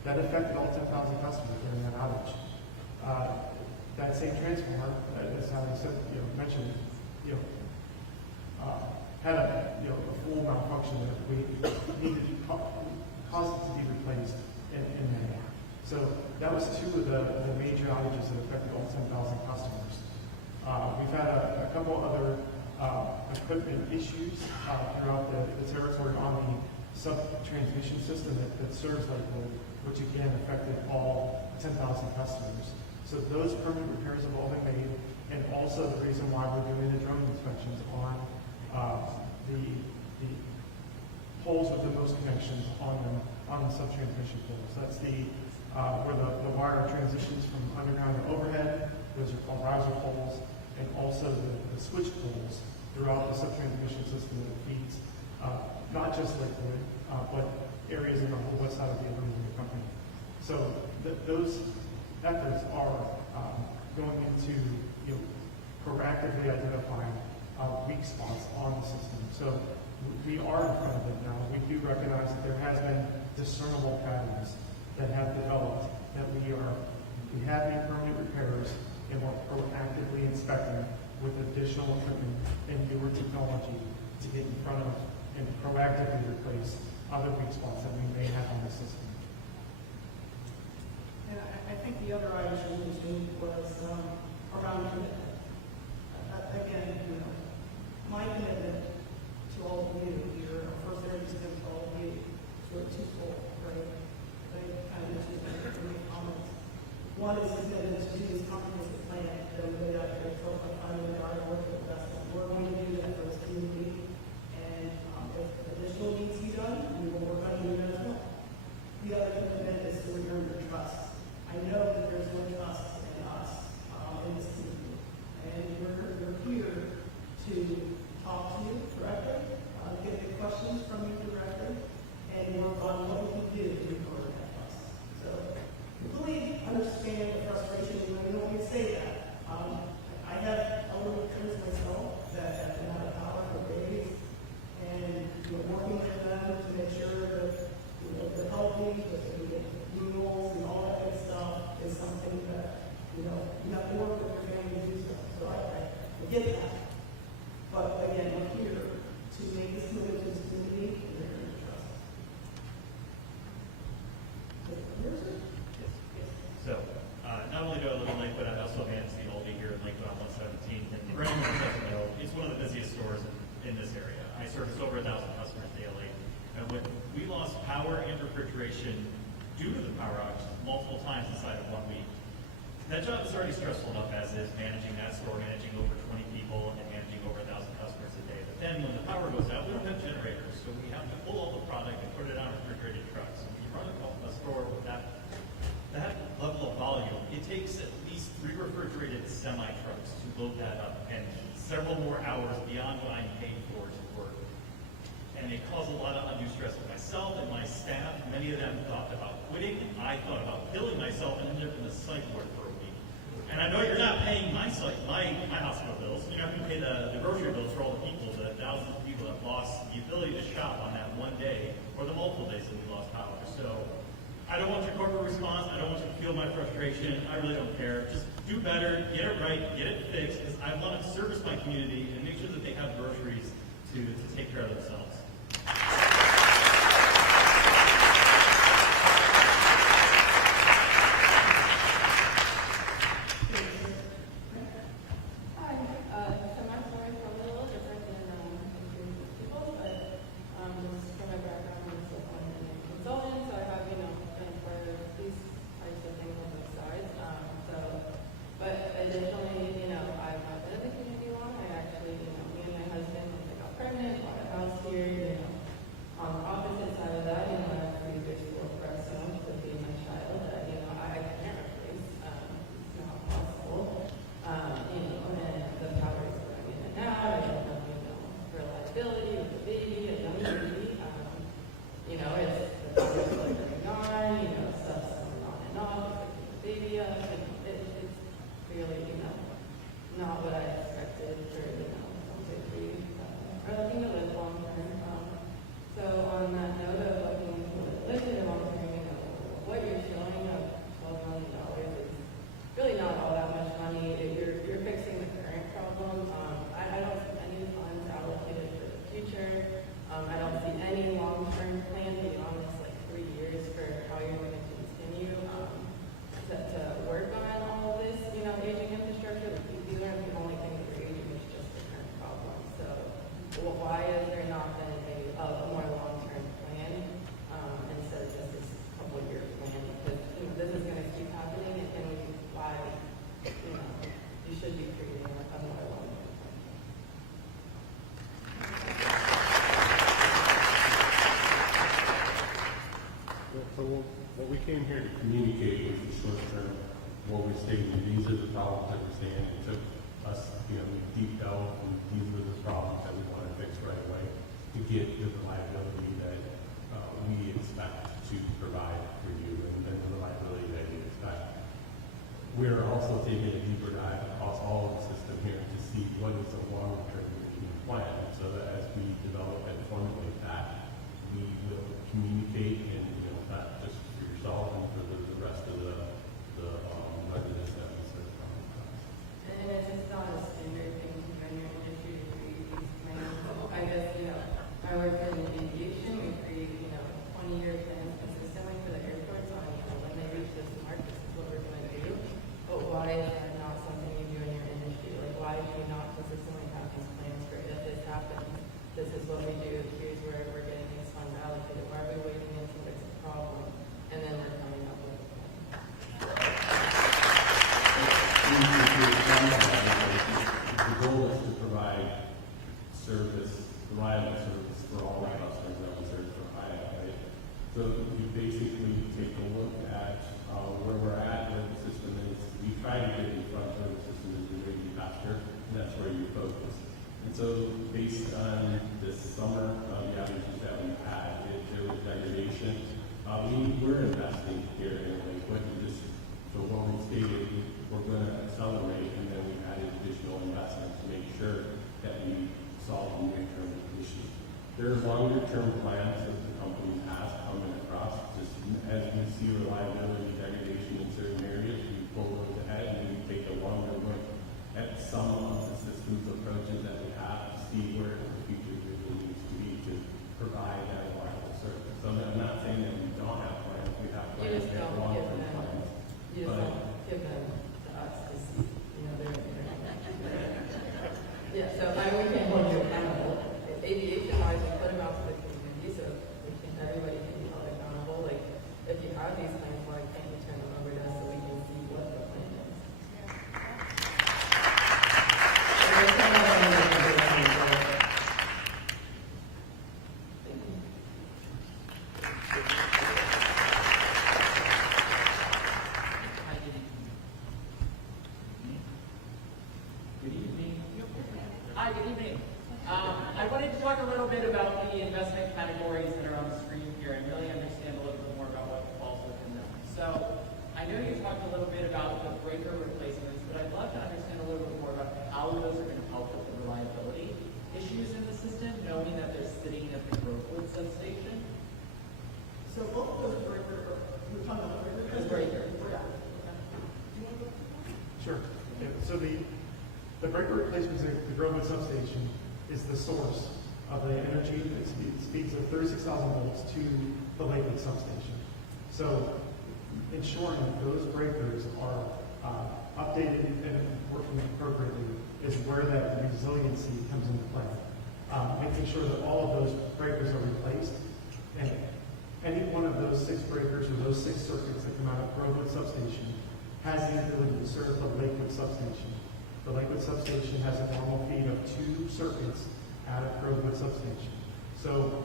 That affected all 10,000 customers during that outage. That same transformer, as Sally said, mentioned, had a full malfunction that we needed caused it to be replaced in May. So that was 2 of the major outages that affected all 10,000 customers. We've had a couple other equipment issues throughout the territory on the sub-transmission system that serves Lakewood, which again affected all 10,000 customers. So those permanent repairs have all been made, and also the reason why we're doing the drone inspections on the poles with the most connections on the sub-transmission poles. That's where the wire transitions from underground to overhead. Those are called riser poles, and also the switch poles throughout the sub-transmission system that feeds not just Lakewood, but areas in the whole west side of the aluminum company. So those efforts are going into proactively identifying weak spots on the system. So we are in front of it now. We do recognize that there has been discernible patterns that have developed, that we have made permanent repairs, and we're proactively inspecting with additional equipment and newer technology to get in front of and proactively replace other weak spots that we may have on the system. And I think the other item you mentioned was around commitment. Again, my commitment to all of you here, FirstEnergy to all of you, is really twofold, right? They kind of mentioned that in the comments. One is commitment to this comprehensive plan that we laid out here, so I'm going to work with the best. We're going to do that for this community, and if additional needs to be done, we will work on doing that as well. The other commitment is to return your trust. I know that there's no trust in us in this community, and we're here to talk to you directly, get the questions from you directly, and work on what we can do to recover that trust. So, completely understand the frustration when we say that. I have elderly parents myself that have been out of power for days, and working with them to make sure that they're healthy, that they get meals and all that good stuff is something that you have to work with your family to do so. So I get that. But again, we're here to make this move to this community and they're going to trust. So, not only do I live in Lakewood, I also manage the Aldi here in Lakewood on 117. And for anyone who doesn't know, it's one of the busiest stores in this area. I service over 1,000 customers daily. And when we lost power and refrigeration due to the power outage multiple times inside of 1 week, that job is already stressful enough as is, managing that store, managing over 20 people, and managing over 1,000 customers a day. But then when the power goes out, we don't have generators, so we have to pull all the product and put it on refrigerated trucks. And when you run a store with that level of volume, it takes at least 3 refrigerated semi-trucks to load that up, and several more hours beyond what I'm paid for to work. And it caused a lot of undue stress for myself and my staff. Many of them thought about quitting. I thought about killing myself and ended up in the psych ward for a week. And I know you're not paying my hospital bills. You're not going to pay the grocery bills for all the people, the thousands of people that lost the ability to shop on that one day or the multiple days that we lost power. So I don't want your corporate response. I don't want you to feel my frustration. I really don't care. Just do better, get it right, get it fixed, because I want to service my community and make sure that they have groceries to take care of themselves. So So what we came here to communicate was the short term, what we're stating, these are the problems that we're seeing. It took us, deep delve, and these were the problems that we want to fix right away to get the reliability that we expect to provide for you and the reliability that you expect. We're also taking a deeper dive across all of the system here to see what is a long-term plan, so that as we develop and formulate that, we will communicate and, not just for yourself and for the rest of the residents that we serve. And it's not a standard thing to do in your industry to create these plans. I guess, I work in aviation, we create, 20-year plans consistently for the airports on, when they reach this mark, this is what we're going to do. But why is that not something you do in your industry? Like, why do you not consistently have these plans for if this happens? This is what we do. Here's where we're getting these funds allocated. Why are we waiting until it's a problem and then we're coming up with a plan? The goal is to provide service, reliable service for all the customers that we serve for right? So you basically take a look at where we're at, where the system is. We try to get in front of the system as we may be faster, and that's where you focus. And so based on this summer, the averages that we've had, there was degradation. We're investing here in Lakewood, and just so what we stated, we're going to accelerate, and then we've added additional investment to make sure that we solve the near-term issues. There are longer-term plans that the company has coming across. Just as we see reliability degradation in certain areas, we pull those ahead, and we take a longer look at some of the systems approaches that we have to see where the future really needs to be to provide that reliable service. So I'm not saying that we don't have plans. We have You plans. just We have don't give long-term them, plans. you just don't give them to us to see, they're. Yeah, so we can hold you accountable. Aviation wise, we put them out to the community so everybody can be held accountable. Like, if you have these plans, why can't you turn them over to us so we can see what the plan is? Hi, good evening. I wanted to talk a little bit about the investment categories that are on the screen here and really understand a little bit more about what falls within them. So I know you talked a little bit about the breaker replacements, but I'd love to understand a little bit more about how those are going to help with the reliability issues in the system, knowing that they're sitting at the Lakewood substation. So both of those breaker, we're talking about breaker. The breaker. Sure. Yeah, so the breaker replacements at the Lakewood substation is the source of the energy that speeds of 36,000 volts to the Lakewood substation. So ensuring that those breakers are updated and working appropriately is where that resiliency comes into play. Making sure that all of those breakers are replaced, and any one of those 6 breakers or those 6 circuits that come out of Lakewood substation has the ability to serve the Lakewood substation. The Lakewood substation has a normal feed of 2 circuits out of Lakewood substation. So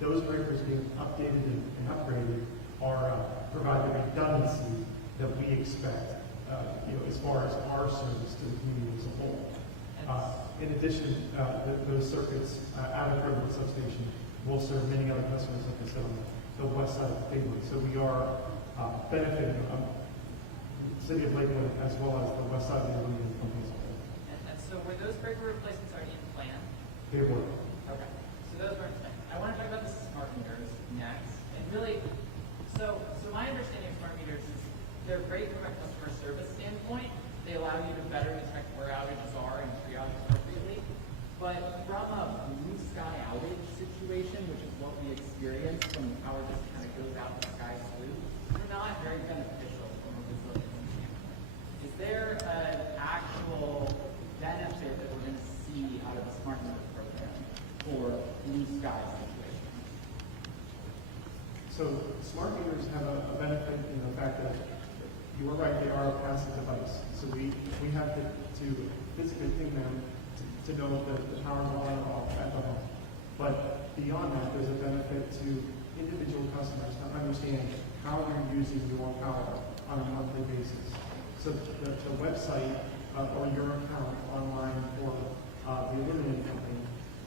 those breakers being updated and upgraded are provide the redundancy that we expect, as far as our service to the community as a whole. In addition, those circuits out of Lakewood substation will serve many other customers, like I said, on the west side of the freeway. So we are benefiting the city of Lakewood as well as the west side of the aluminum company as a whole. And so were those breaker replacements already in plan? They were. Okay, so those weren't in plan. I want to talk about the smart meters next. And really, so my understanding of smart meters is they're great from a customer service standpoint. They allow you to better detect where outages are and triage appropriately. But from a blue sky outage situation, which is what we experience when the power just kind of goes out and the sky's blue, they're not very beneficial from a resiliency standpoint. Is there an actual benefit that we're going to see out of the smart meter program for blue sky situations? So smart meters have a benefit in the fact that you are right, they are a passive device. So we have to physically ping them to know that the power is on or off at the home. But beyond that, there's a benefit to individual customers to understand how you're using your power on a monthly basis. So the website or your account online for the aluminum company,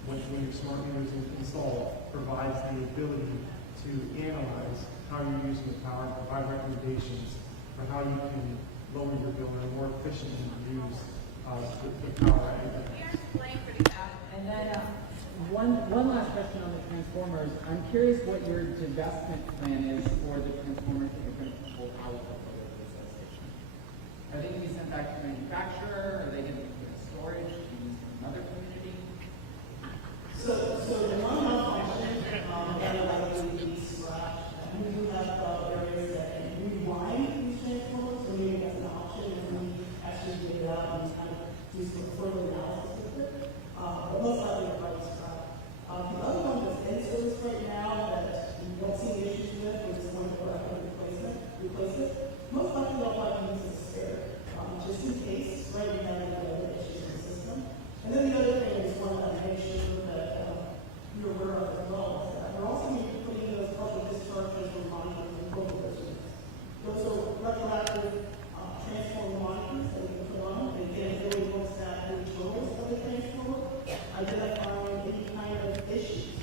when your smart meters installed, provides the ability to analyze how you're using the power and provide recommendations for how you can lower your bill and more efficiently use the power at your house. And then one last question on the transformers. I'm curious what your divestment plan is for the transformers that you're going to pull out of the substation. Are they going to be sent back to the manufacturer? Are they going to be put in storage to be used in another community? So the one function, and like the scrap, we do have areas that can rewind these transformers, so maybe that's an option if we actually get it out and kind of do some further analysis with it. But most likely a price scrap. The other one that's in service right now that we don't see any issues with, we're just going to go ahead and replace it. Most likely they'll probably use it as a spare, just in case, right, we have any other issues in the system. And then the other thing is one that I make sure that you're aware of as well, is that we're also going to be putting those partial discharges from monitors and local districts. Those are retroactive transformer monitors that we can put on, and again, it really looks at the internals of the transformer, identifying any kind of issues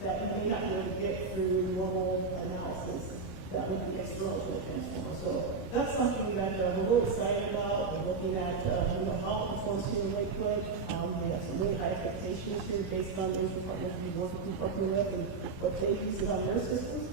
that we may not be able to get through normal analysis that would be external to the transformer. So that's something that we're really excited about. We're looking at how it performs here in Lakewood. We have some really high expectations here based on those departments we've working with and what they use on their systems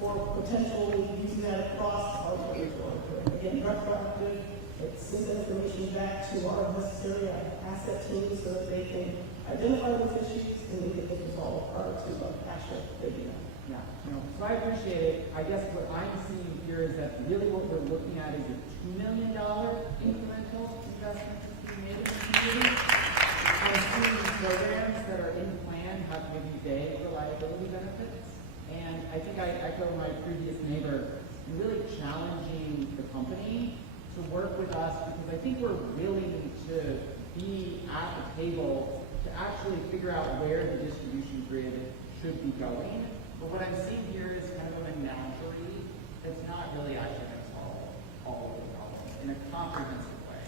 for potentially using that across our territory. Again, retroactive, it sends information back to our necessary asset teams so that they can identify those issues and they can get resolved prior to actual figuring out. Yeah, so I appreciate it. I guess what I'm seeing here is that really what we're looking at is a $2 million incremental investment that's being made in the community. I'm seeing programs that are in plan have maybe vague reliability benefits. And I think I echo my previous neighbor in really challenging the company to work with us because I think we're willing to be at the table to actually figure out where the distribution grid should be going. But what I'm seeing here is kind of a menagerie that's not really actually going to solve all of the problems in a comprehensive way.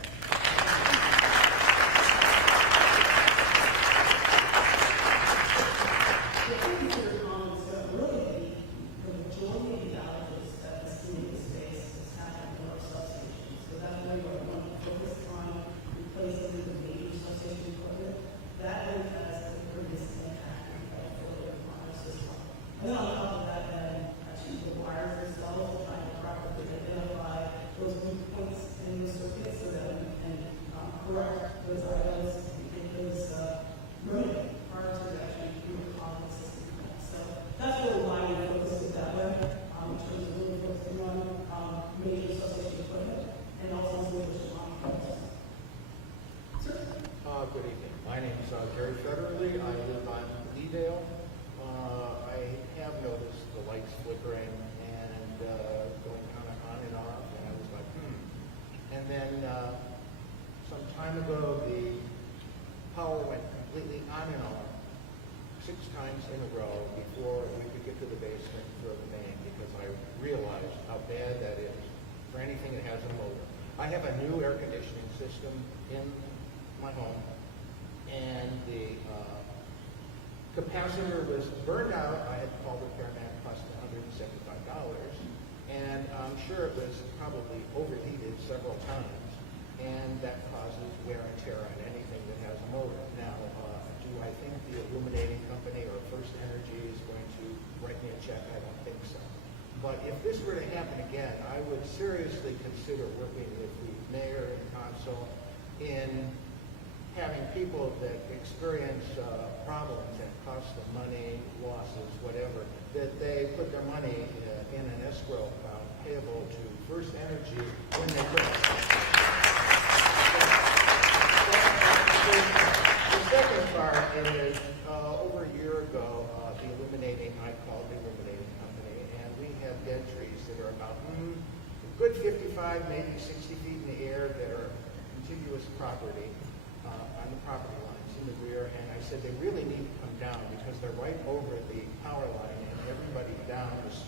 The majority of the outages that the city space is happening in our substations. So that's really what we want to focus on, replacing the major substation equipment. That really has the greatest impact for our system. And then on top of that, then actually the wires themselves, trying to properly identify those weak points in the circuit so that we can correct those items and get those running prior to actually doing the system. So that's really why we focus it that way, in terms of really focusing on major substation equipment and also solution monitoring. Sir? Good evening. My name is Gary Federley. I live on Leedale. I have noticed the lights flickering and going kind of on and off, and I was like, And then some time ago, the power went completely on and off 6 times in a row before we could get to the basement and throw the main because I realized how bad that is for anything that has a motor. I have a new air conditioning system in my home, and the capacitor was burned out. I had to call the repairman, it cost $175, and I'm sure it was probably overheated several times, and that causes wear and tear on anything that has a motor. Now, do I think the illuminating company or FirstEnergy is going to write me a check? I don't think so. But if this were to happen again, I would seriously consider working with the mayor and council in having people that experience problems and cost them money, losses, whatever, that they put their money in an escrow account payable to FirstEnergy when they purchase. The second part is, over a year ago, the illuminating, I called the illuminating company, and we have dead trees that are about a good 55, maybe 60 feet in the air that are contiguous property on the property lines in the rear, and I said they really need to come down because they're right over the power line, and everybody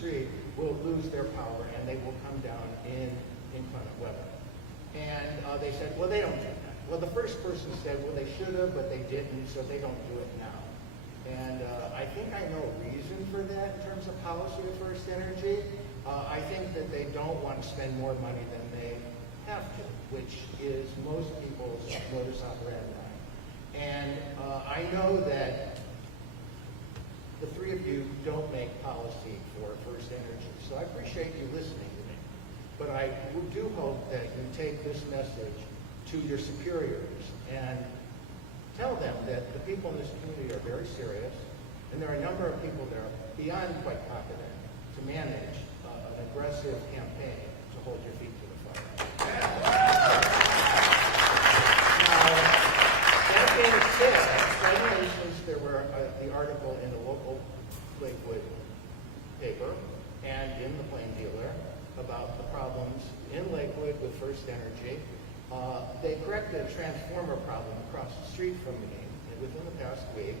street will lose their power and they will come down in inclement weather. And they said, well, they don't do that. Well, the first person said, well, they should have, but they didn't, so they don't do it now. And I think I know reason for that in terms of policy of FirstEnergy. I think that they don't want to spend more money than they have to, which is most people's modus operandi. And I know that the three of you don't make policy for FirstEnergy, so I appreciate you listening to me. But I do hope that you take this message to your superiors and tell them that the people in this community are very serious, and there are a number of people that are beyond quite competent to manage an aggressive campaign to hold your feet to the fire. Now, that being said, suddenly since there were the article in the local Lakewood paper and in the Plain Dealer about the problems in Lakewood with FirstEnergy, they corrected a transformer problem across the street from me within the past week.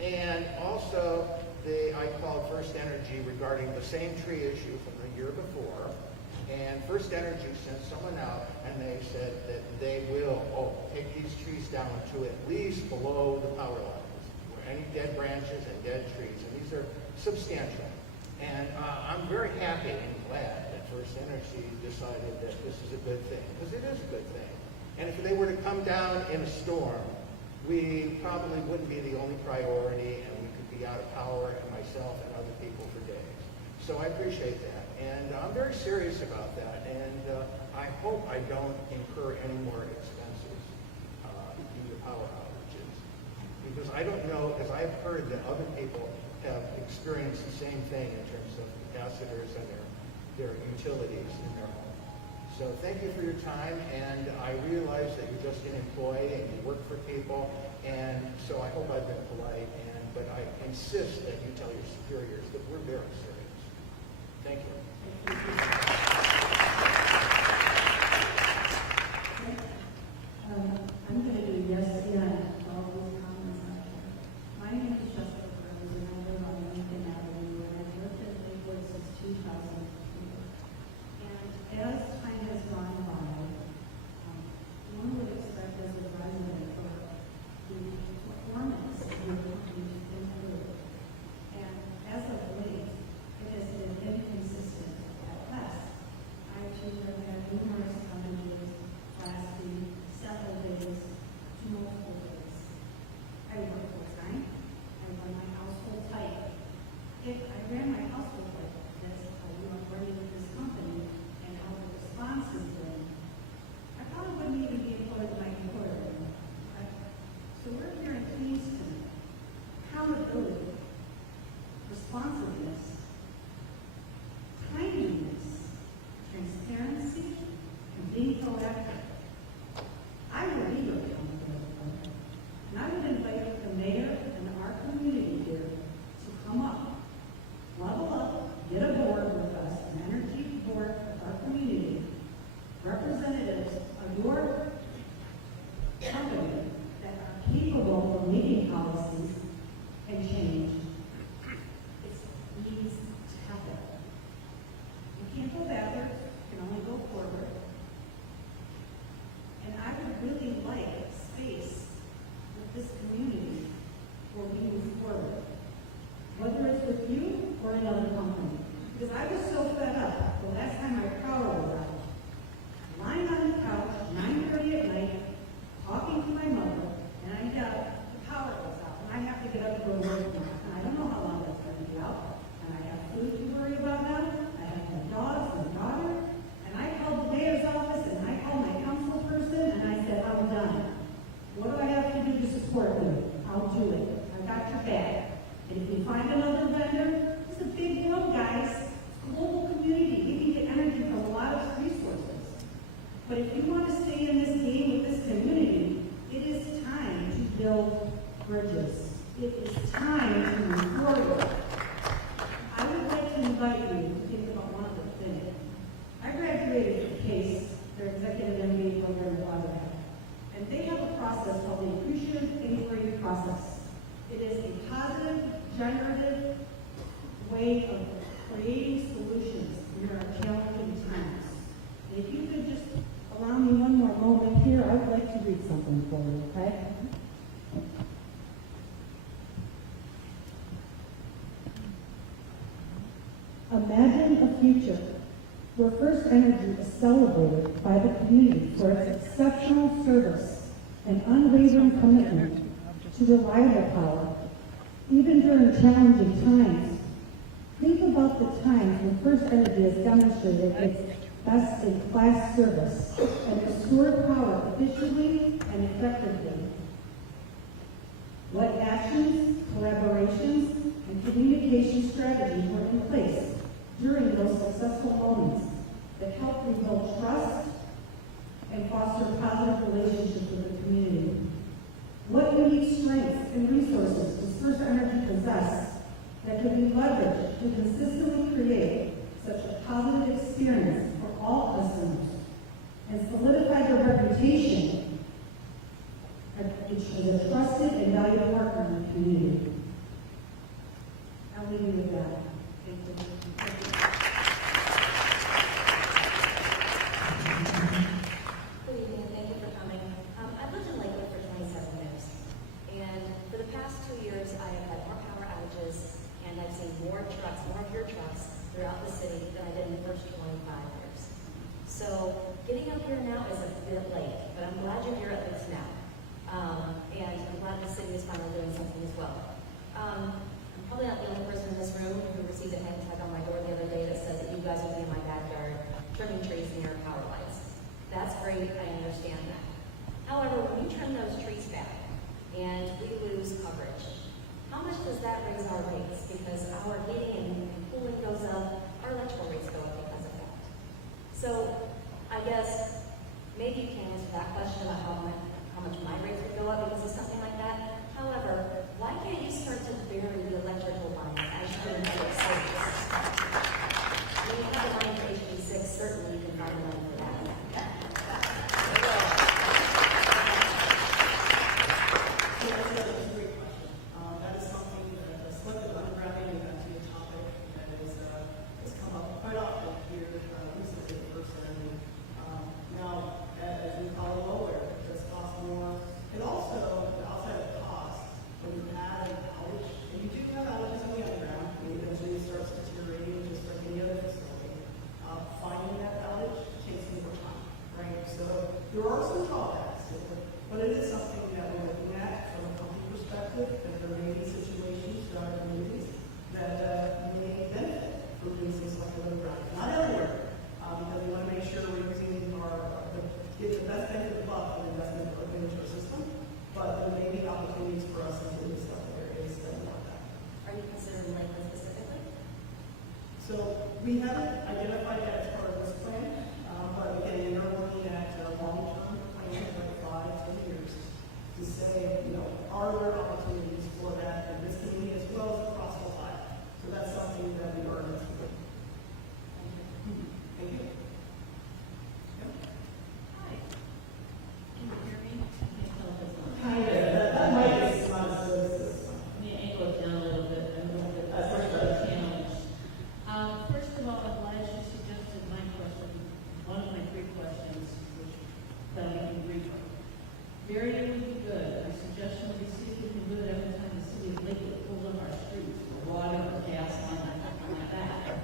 And also, I called FirstEnergy regarding the same tree issue from the year before. And FirstEnergy sent someone out, and they said that they will take these trees down to at least below the power lines, where any dead branches and dead trees. And these are substantial. And I'm very happy and glad that FirstEnergy decided that this is a good thing, because it is a good thing. And if they were to come down in a storm, we probably wouldn't be the only priority, and we could be out of power, and myself and other people for days. So I appreciate that. And I'm very serious about that. And I hope I don't incur any more expenses due to power outages. Because I don't know, because I've heard that other people have experienced the same thing in terms of capacitors and their utilities in their home. So thank you for your time, and I realize that you're just an employee and you work for people, and so I hope I've been polite, but I insist that you tell your superiors that we're very serious. Thank you. I'm going to do yes and all those comments out there. My name is Jessica Burns, and I live on Lincoln Avenue, and I've lived in Lakewood since 2002. And as time has gone by, one would expect as a resident for the performance of your company to improve. And as of late, it has been inconsistent at best. I too have had numerous outages lasting several days to multiple days. I work full time. I run my household tight. If I ran my household like this, how you are running this company and how the response has been, I probably wouldn't even be employed in my employer anymore. So we're here in Kingston. Accountability, responsiveness, timeliness, transparency, and being proactive. I would be your accountability partner. And I would invite the mayor and our community here to come up, level up, get a board with us, an energy board of our community, representatives of your company that are capable of making policies and change. It needs to happen. You can't go backwards, you can only go forward. And I would really like space with this community where we move forward, whether it's with you or another company. Because I was so fed up the last time my power was out, lying on the couch, 9:30 at night, talking to my mother, and I got the power was out, and I have to get up and go to work now. And I don't know how long that's going to be out. And I have food to worry about now. I have my dogs and daughter. And I called the mayor's office, and I called my council person, and I said, I'm done. What do I have to do to support you? I'll do it. I got your back. And if you find another vendor, it's a big world, guys. It's a global community. We can get energy from a lot of resources. But if you want to stay in this game with this community, it is time to build bridges. It is time to move forward. I would like to invite you to think about one other thing. I graduated from CASE, their executive MBA program in Lakewood, and they have a process called the Appreciative Inquiry Process. It is a positive, generative way of Imagine a future where FirstEnergy is celebrated by the community for its exceptional service and unwavering commitment to reliable power, even during challenging times. Think about the times when FirstEnergy has demonstrated its best-in-class service and restored power efficiently and effectively. What actions, collaborations, and communication strategies were in place during those successful moments that helped rebuild trust and foster positive relationships with the community? What unique strengths and resources does FirstEnergy possess that can be leveraged to consistently create such a positive experience for all customers and solidify their reputation as a trusted and valued partner in the community? I'll leave you with that. Thank you. Good evening, and thank you for coming. I've lived in Lakewood for 27 years, and for the past 2 years, I have had more power outages, and I've seen more of your trucks throughout the city than I did in the first 25 years. So getting up here now is a bit late, but I'm glad you're here at least now. And I'm glad the city is finally doing something as well. I'm probably not the only person in this room who received a hang tag on my door the other day that said that you guys will be in my backyard trimming trees near power lines. That's great, I understand that. However, when you trim those trees back and we lose coverage, how much does that raise our rates? Because our heating and cooling goes up, our electrical rates go up because of that. So I guess maybe you can answer that question about how much my rates would go up because of something like that. However, why can't you start to bury the electrical lines as you do in other cities? When you have the money for HB6, certainly you can find the money for that. That's a great question. That is something that a selective undergraduate event topic that has come up quite often here recently at FirstEnergy. Now, as we probably well aware, it does cost more. And also, outside of cost, when you add an outage, and you do have outages in the underground, and eventually it starts deteriorating just like any other facility, finding that outage takes more time, right? So there are some drawbacks to it, but it is something that we're looking at from a company perspective, that there may be situations in our communities that may benefit from doing things like underground. Not everywhere, because we want to make sure we're using get the best bang for the buck for the investment of into our system, but there may be opportunities for us to do stuff in areas that want that. Are you considering Lakewood specifically? So we haven't identified that as part of this plan, but again, we are looking at long-term plans, like 5-10 years, to say, are there opportunities for that in this community as well as across Ohio? So that's something that we are investigating. Thank you. Hi there. That mic is not as good as this one. Let me angle it down a little bit and move it challenge. First of all, I'm glad you suggested my question, one of my 3 questions, which that we can brief. Variety would be good. My suggestion would be see if we can do it every time the city of Lakewood pulls up our streets, or water, or gas line, or something like that.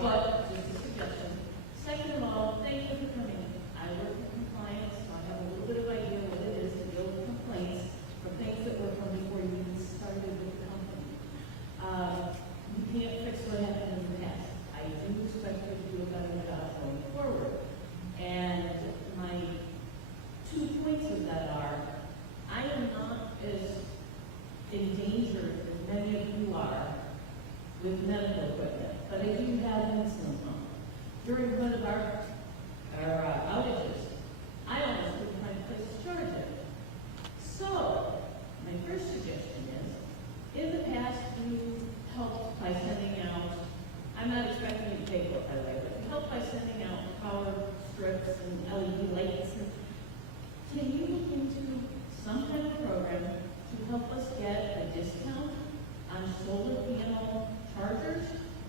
But just a suggestion. Second of all, thank you for coming. I work in compliance, so I have a little bit of idea what it is to deal with complaints for things that were from before you even started with the company. You can't fix what happened in the past. I do expect you to do a better job going forward. And my 2 points of that are, I am not as endangered as many of you are with medical equipment, but I do have an insulin pump. During one of our outages, I almost couldn't find a place to charge it. So, my first suggestion is, in the past, you helped by sending out, I'm not expecting you to pay for it, by the way, but you helped by sending out power strips and LED lights. Can you look into some kind of program to help us get a discount on solar panel chargers,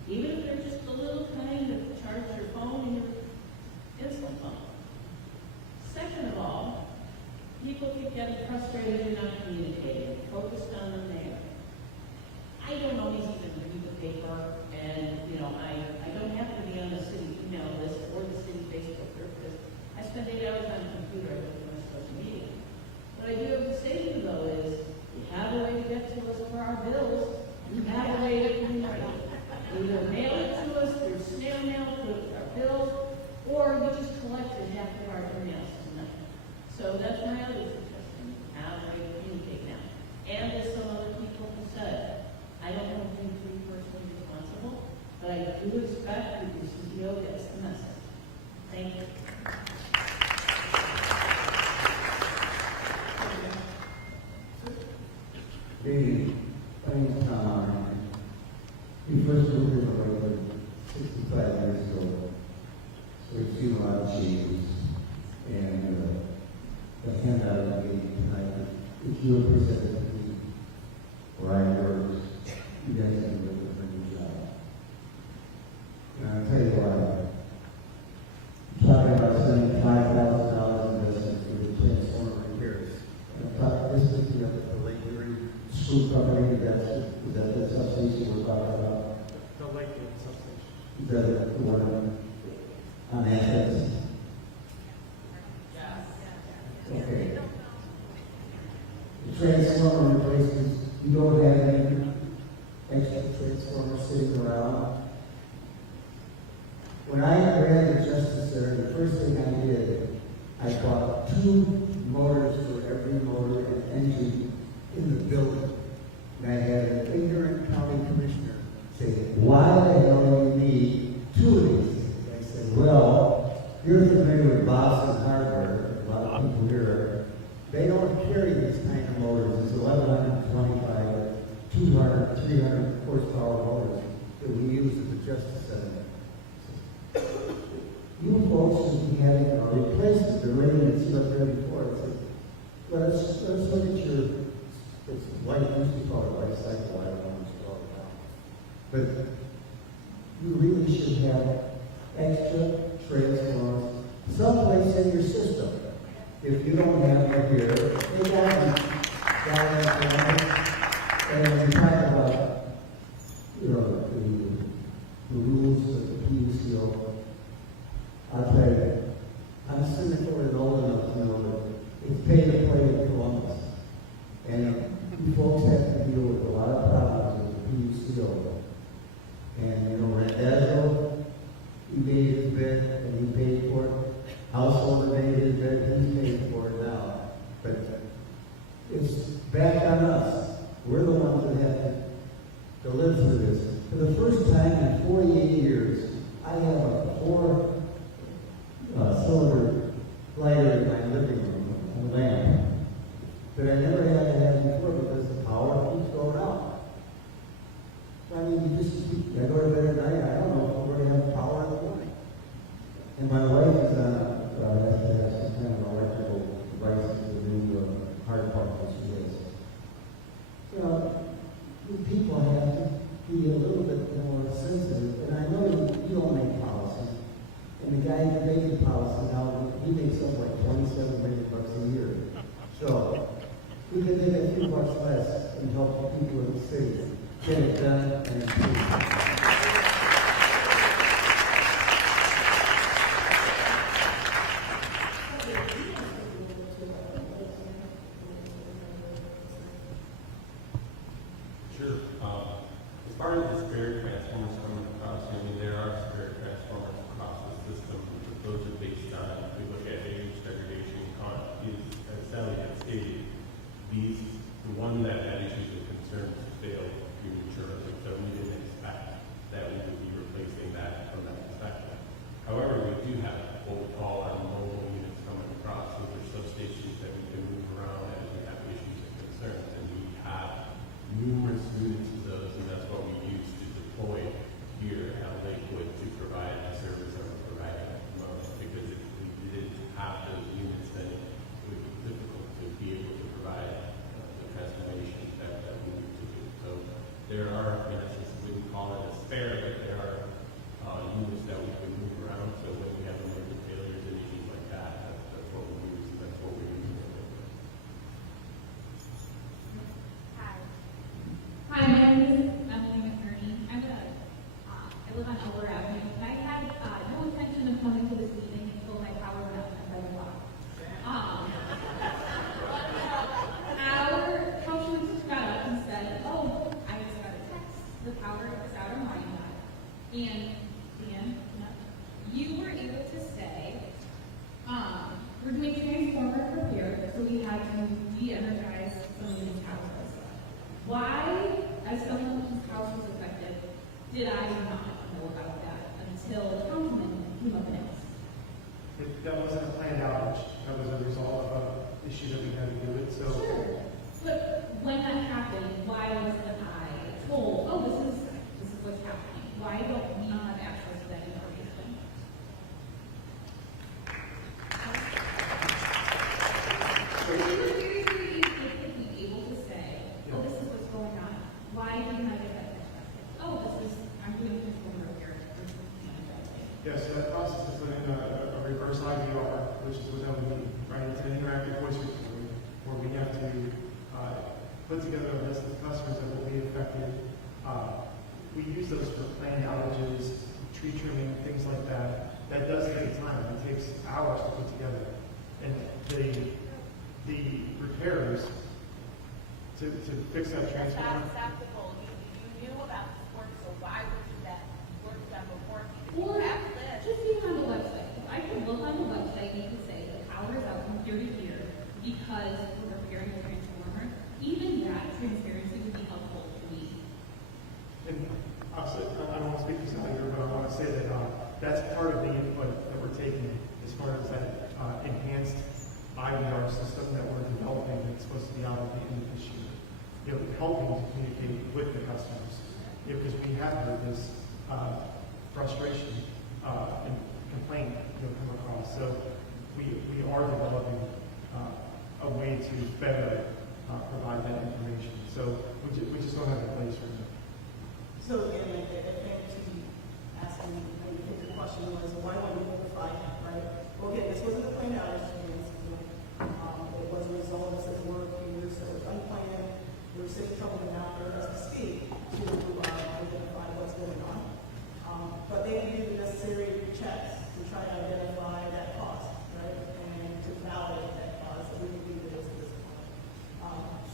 even if they're just a little kind that charge your phone and your insulin pump? do expect that your CEO gets the message. Thank you. Hey, my name's Tom. We first moved here to Lakewood 65 years ago. So we've seen a lot of changes. And the handout we gave tonight, if you were presented to me where I worked, you guys can do a pretty job. And I'll tell you why. I'm talking about spending $5,000 investment for the transformer repairs. I'm talking this is the Lakewood school company, is that the substation we're talking about? The Lakewood substation. Is that the one on Athens? Okay. The transformer replacements, you don't have any extra transformers sitting around. When I ran the Justice Center, the first thing I did, I bought 2 motors for every motor and engine in the building. And I had an ignorant county commissioner say, why the hell do you need 2 of these things? I said, well, you're familiar with Boston Hardware, a lot of people here. They don't carry these kind of motors. It's 1,125, 200, 300 horsepower motors that we use at the Justice Center. You folks should be having a replacement. They're ready to see what's ready for it. Let's look at your, it's life, used to call it life cycle, I don't know what you call it now. But you really should have extra transformers someplace in your system. If you don't have it here, they got them. And we talk about, you know, the rules of the PUCO. I'll tell you, I'm cynical and old enough to know that it's pay to play in Columbus. And you folks have to deal with a lot of problems with the PUCO. And, you know, Rendezvous, he made his bed and he paid for it. Householder made his bed, he's paying for it now. But it's back on us. We're the ones that have to live through this. For the first time in 48 years, I have a 4-cylinder lighter in my living room, a lamp, that I never had to have before because the power keeps going out. I mean, I go to bed at night, I don't know if we're going to have power in the morning. And my wife is on, has to have some kind of electrical device to do hard part that she has. You know, you people have to be a little bit more sensitive. And I know you don't make policy. And the guy making policy now, he makes something like $27 million a year. So we can make a few bucks less and help the people in the city get it done and improve. Sure. As far as the spare transformers coming across, I mean, there are spare transformers across the system. Those are based on, if we look at age degradation, as Sally had stated, the one that had issues and concerns failed prematurely, so we didn't expect that we would be replacing that from that perspective. However, we do have what we call our mobile units coming across. Those are substations that we can move around as we have issues and concerns, and we have numerous units of those, and that's what we use to deploy here at Lakewood to provide the service that we're providing at the moment. Because if we didn't have those units, then it would be difficult to be able to provide the transformation that we need to do. So there are, in essence, we would call it a spare, but there are units that we can move around. So when we have emergent failures and issues like that, that's what we use, and that's what we're using. Hi, my name is Emily McCurney. I live on Elder Avenue, and I had no intention of coming to this meeting until my power went out at 5 o'clock. Our councilman just got up and said, oh, I just got a text. The power is out on my side. And you were able to say, we're doing transformer repair, so we had to de-energize some of these houses. Why, as someone whose house was affected, did I not know about until the councilman came up and asked. That wasn't a planned outage. That was a result of issues that we had to do with. So, Sure. But when that happened, why wasn't I told, oh, this is what's happening? Why don't we have access to that information? So we were very, very easily able to say, oh, this is what's going on. Why do you not get that perspective? Oh, I'm doing this one repair. yes, that process is like a reverse IVR, which is what we need, right? It's an interactive voice recording where we have to put together a list of customers that will be affected. We use those for planned outages, tree trimming, things like that. That does take time. It takes hours to put together. And the repairs to fix that transformer. That's acceptable. You knew about this work, so why would you that work done before? Or just even on the website. If I could look on the website, you could say the power is out from here to here because we're repairing the transformer. Even that transparency would be helpful to me. And obviously, I don't want to speak for somebody here, but I want to say that that's part of the input that we're taking as far as that enhanced IVR system that we're developing that's supposed to be out at the end of this year. You know, helping to communicate with the customers. You know, because we have heard this frustration and complaint come across. So we are developing a way to better provide that information. So we just don't have a place for it. So again, I think to asking, I think the question was, why don't we notify, right? Well, again, this wasn't a planned outage. It was a result of this work. It was unplanned. We were sitting trouble after us to speak to identify what's going on. But they didn't do the necessary checks to try to identify that cost, right? And to validate that cost, so we can do this at this point.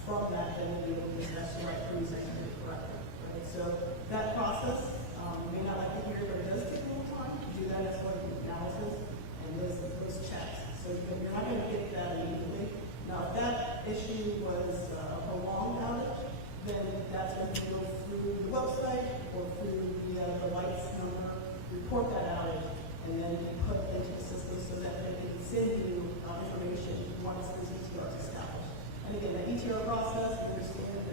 From that, then we'll be able to assess the right reason and do it correctly, right? So that process, may not like to hear, but it does take a little time to do that. That's what the analysis and those checks. So you're not going to get that immediately. Now, if that issue was a prolonged outage, then that's when you go through the website or through the lights number, report that outage, and then put it into the system so that they can send you information once this ETR is established. And again, the ETR process, we understand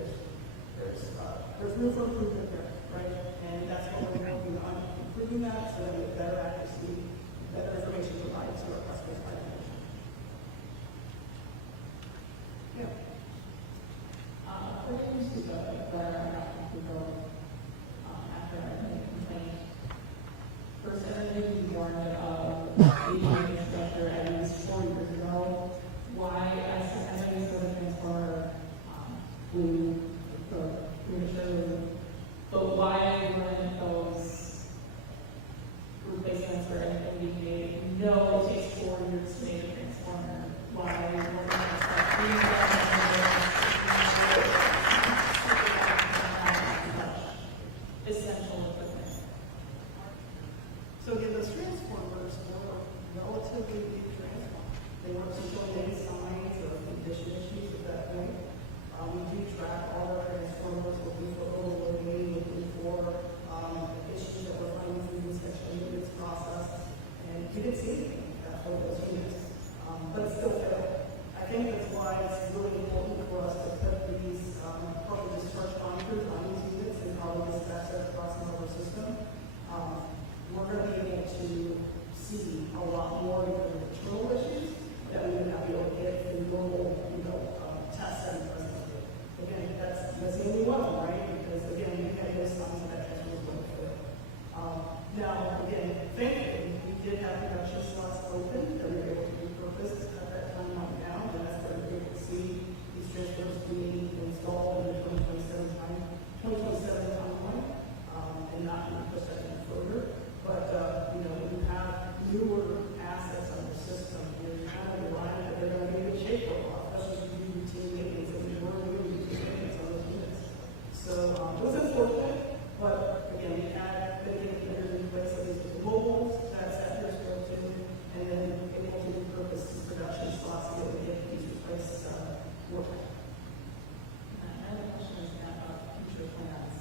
there's room for improvement there, right? And that's what we're working on, improving that so that we have better accuracy, better information provided to our customers by information. Yeah. Questions to go, where I have to go after I make a complaint. FirstEnergy warned of aging infrastructure at least 4 years ago. Why, as any sort of transformer, blew prematurely, but why weren't those replacements or anything being made? No, it takes 4 years to make a transformer. Why weren't essential equipment? So again, those transformers were relatively big transformers. They weren't showing any signs of condition issues at that point. We do track all our transformers, looking for overloading, looking for issues that we're finding through the inspection units process, and we didn't see anything for those units, but it still failed. I think that's why it's really important for us to put these proper discharge monitors on these units and how we dispatch that across our system. We're going to be able to see a lot more of the internal issues that we would not be able to get through normal, tests and presently. Again, that's the only one, right? Because again, we have those signs that transformers don't fail. Now, again, thankfully, we did have production slots open that we were able to repurpose at that timeline now, and that's where we're able to see these transformers being installed in the 2027 timeline, and not push that any further. But, when you have newer assets on the system, you're kind of relying that they're going to be in good shape for a while, especially if you do routine maintenance, and we were doing routine maintenance on those units. So, it was unfortunate, but again, we had mitigating measures in place, so these mobiles that sectors go to, and then able to repurpose these production slots to be able to get these replaced working. Another question is about future plans.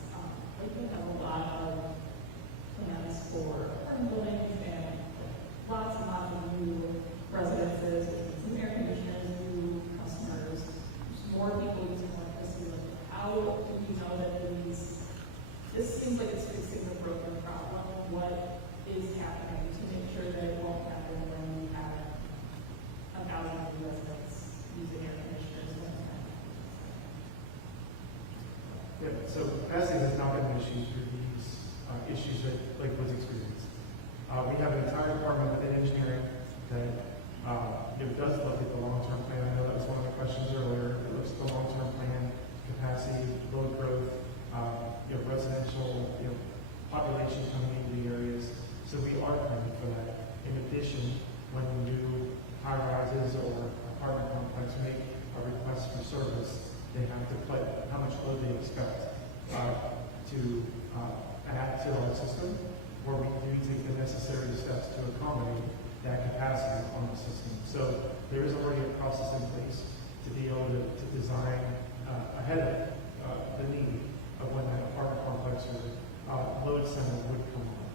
We think of a lot of We have an entire department within engineering that does look at the long-term plan. I know that was one of the questions earlier. It looks at the long-term plan, capacity, load growth, residential, population coming into the areas. So we are planning for that. In addition, when new high-rises or apartment complex make a request for service, they have to put how much load they expect to add to our system, or we do take the necessary steps to accommodate that capacity on the system. So there is already a process in place to be able to design ahead of the need of when that apartment complex or load center would come on.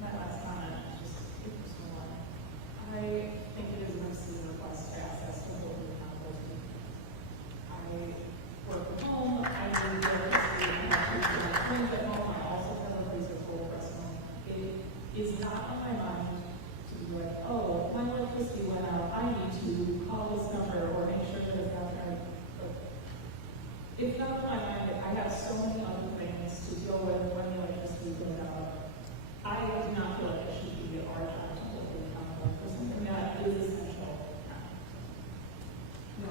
My last comment, just a personal one. I think it is an obscene request to access the whole new composting. I work from home, I live there, I have twins at home, I also have a freezer full of personal. It is not on my mind to be like, oh, my electricity went out, I need to call this number or make sure that it's out there. It's not on my mind that I have so many other things to deal with when the electricity goes out. I do not feel like it should be our job to hold the accountable for something that is essential. No,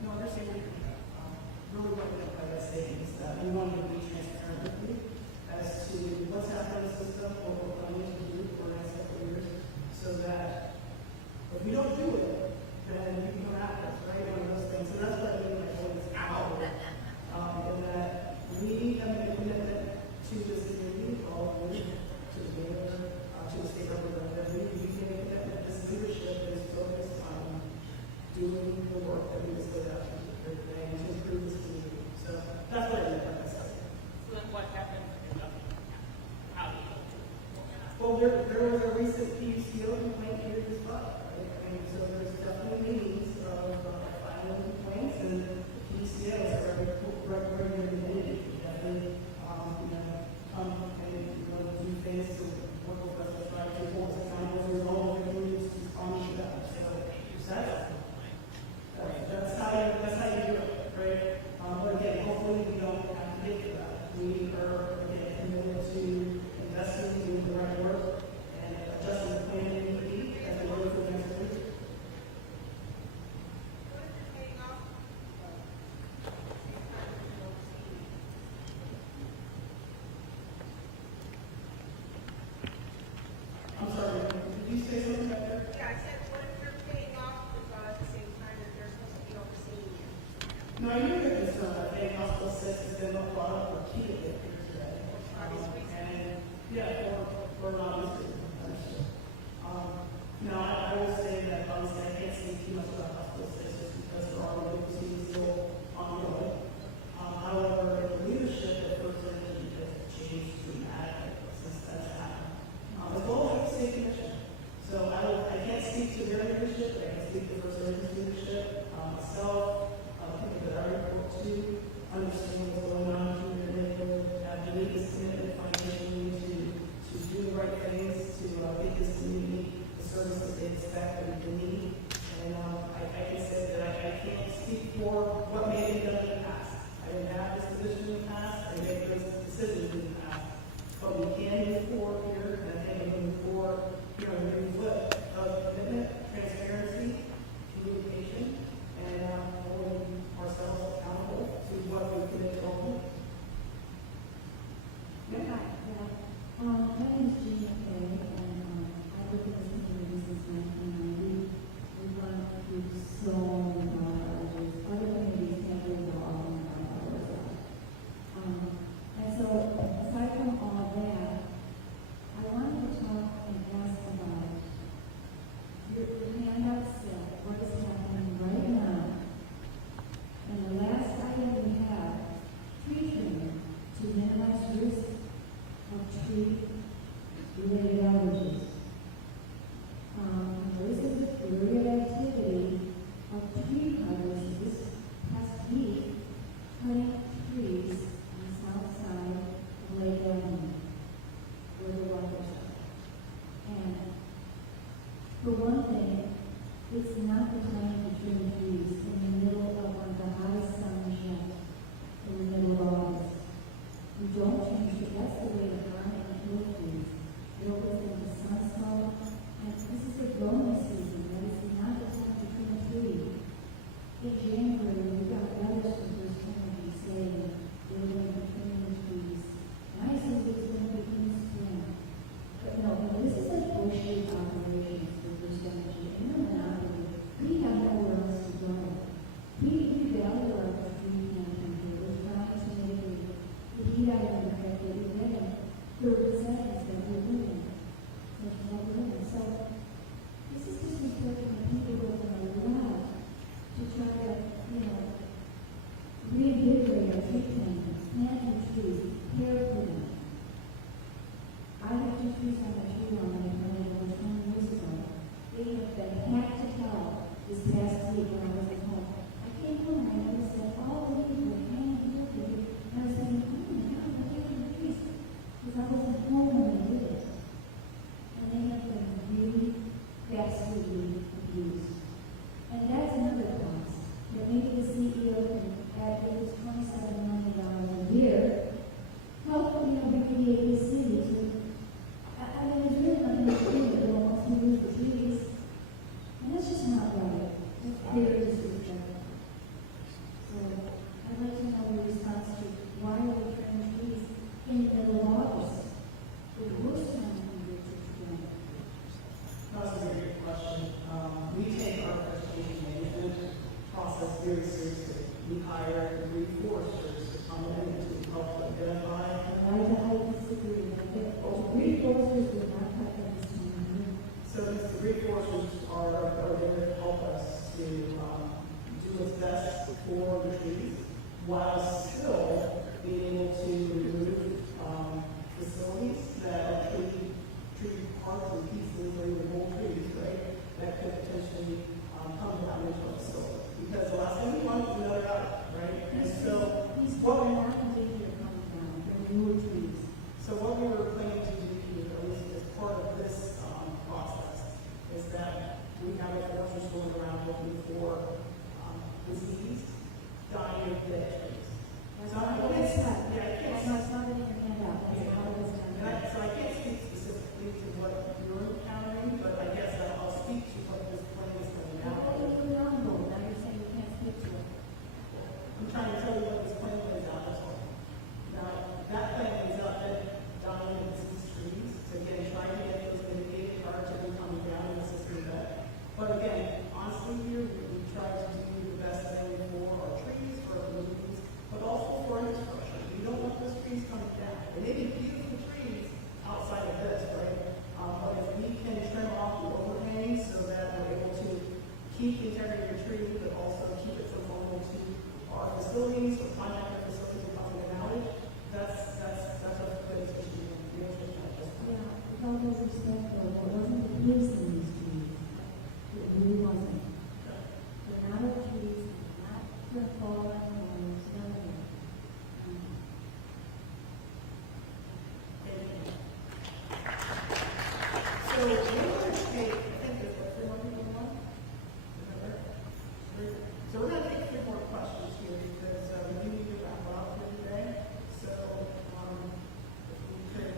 No, I understand what you're doing. Really what we're trying to say is that we want to be transparent with you as to what's happening in the system, what we're planning to do for the next couple of years, so that if we don't do it, then you can come after us, right? One of those things. So that's what I mean by going out. And that we have made a commitment to this community, all of you, to the mayor, to the state representative. We made a commitment that this leadership is focused on doing the work that we just laid out here today and to improve this community. So that's what I meant by that. So then what happened? How do you? Well, there was a recent PUCO complaint here this spot, right? I mean, so there's definitely means of filing complaints, and the PUCO is a regular entity. Definitely, come and do things to work with us to try to hold us accountable for all of the communities responding to that. So that's how you do it, right? But again, hopefully we don't have to get to that. We are again committed to investing, doing the right work, and adjusting the plan we need as we go through the next week. I'm sorry, did you say something back there? Yeah, I said, what if you're paying off at the same time that they're supposed to be overseeing you? No, I knew that this thing hospital six has been brought up repeatedly here today. And yeah, for obvious reasons. Now, I will say that honestly, I can't say too much about hospital six just because there are legal proceedings still ongoing. However, the leadership at FirstEnergy has changed dramatically since that's happened. As well as the state commission. So I can't speak to their leadership, but I can speak to FirstEnergy's leadership, myself, people that I report to, understand what's going on here in Lakewood, to meet this commitment financially, to do the right things, to get this community the services they expect that we need. And I maybe I haven't corrected it again. The resentments that we're living, such as all women. So this is just reflecting the people who are allowed to try to, reinvigorate our tree plantings, plant new trees, care for them. I have 2 trees on my tree line that I planted over 20 years ago. They have been hacked to hell this past week when I was at home. I came home and I noticed that all the leaves were hanging guilty, and I was saying, oh my God, I'm taking the trees. Because I wasn't home when they did it. And they have been really vastly abused. And that's another cost. That maybe the CEO can add at least $27 million a year, help, remediate the city to, I mean, there's really nothing to do with it once we lose the trees. And that's just not right. It's very disrespectful. So I'd like to know your response to why are we trimming trees in the middle of August? The worst time to be to trim. That's a very good question. We take our vegetation management process very seriously. We hire 3 foresters to come in to help identify. I disagree. Three foresters would not cut them this time. So the 3 foresters are there to help us to do what's best for the trees, while still being able to remove facilities that are tree parts and pieces or even whole trees, right? That could potentially come down into a facility. Because the last thing we want is another out, right? And so what we are So what we were planning to do here, at least as part of this process, is that we have a foresters going around looking for disease, dying of dead trees. So I can't in your handout. So I can't speak specifically to what you're encountering, but I guess I'll speak to what this plan is coming out. Now you're saying you can't speak to it. I'm trying to tell you what this plan is out as well. Now, that plan is out at dying of diseased trees. So again, trying to get those mitigated prior to them coming down in the system bed. But again, honestly here, we try to do the best thing for our trees, for our communities, but also for our infrastructure. We don't want those trees coming down. They may be beautiful trees outside of this, right? But if we can trim off the overhang so that we're able to keep the integrity of your tree, but also keep it from going into our facilities or contractor facilities or public knowledge, that's a good issue. Yeah, with all due respect, though, there wasn't a place in these trees. It really wasn't. They're not our trees, not the fallen ones, none of it. So we're going to take, I think there's like 3 more people on. So we're going to take 3 more questions here because we do need to wrap up here today. So if we could,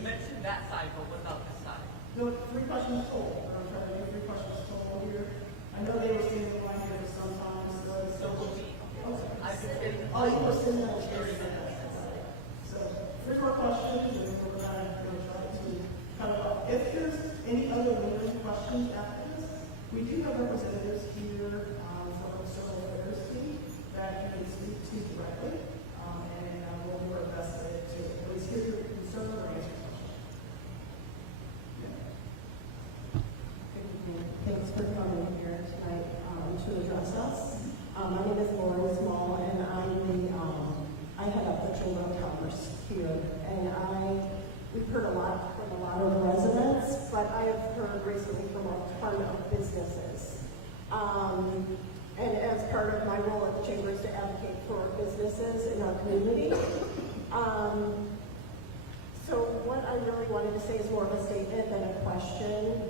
You mentioned that side, but what about this side? No, 3 questions total. I'm trying to get 3 questions total here. I know they were standing in line here for some time, so will be. I've been sitting. Oh, you were sitting there. So 3 more questions, and we're going to try to cut it off. If there's any other lingering questions after this, we do have representatives here from the Civil Affairs team that you can speak to directly, and we'll do our best to at least hear your concern or answer questions. Thanks for coming here tonight to address us. My name is Laura Small, and I head up the Chamber of Commerce here. And we've heard a lot from a lot of residents, but I have heard recently from a ton of businesses. And as part of my role at the Chamber is to advocate for businesses in our community. So what I really wanted to say is more of a statement than a question.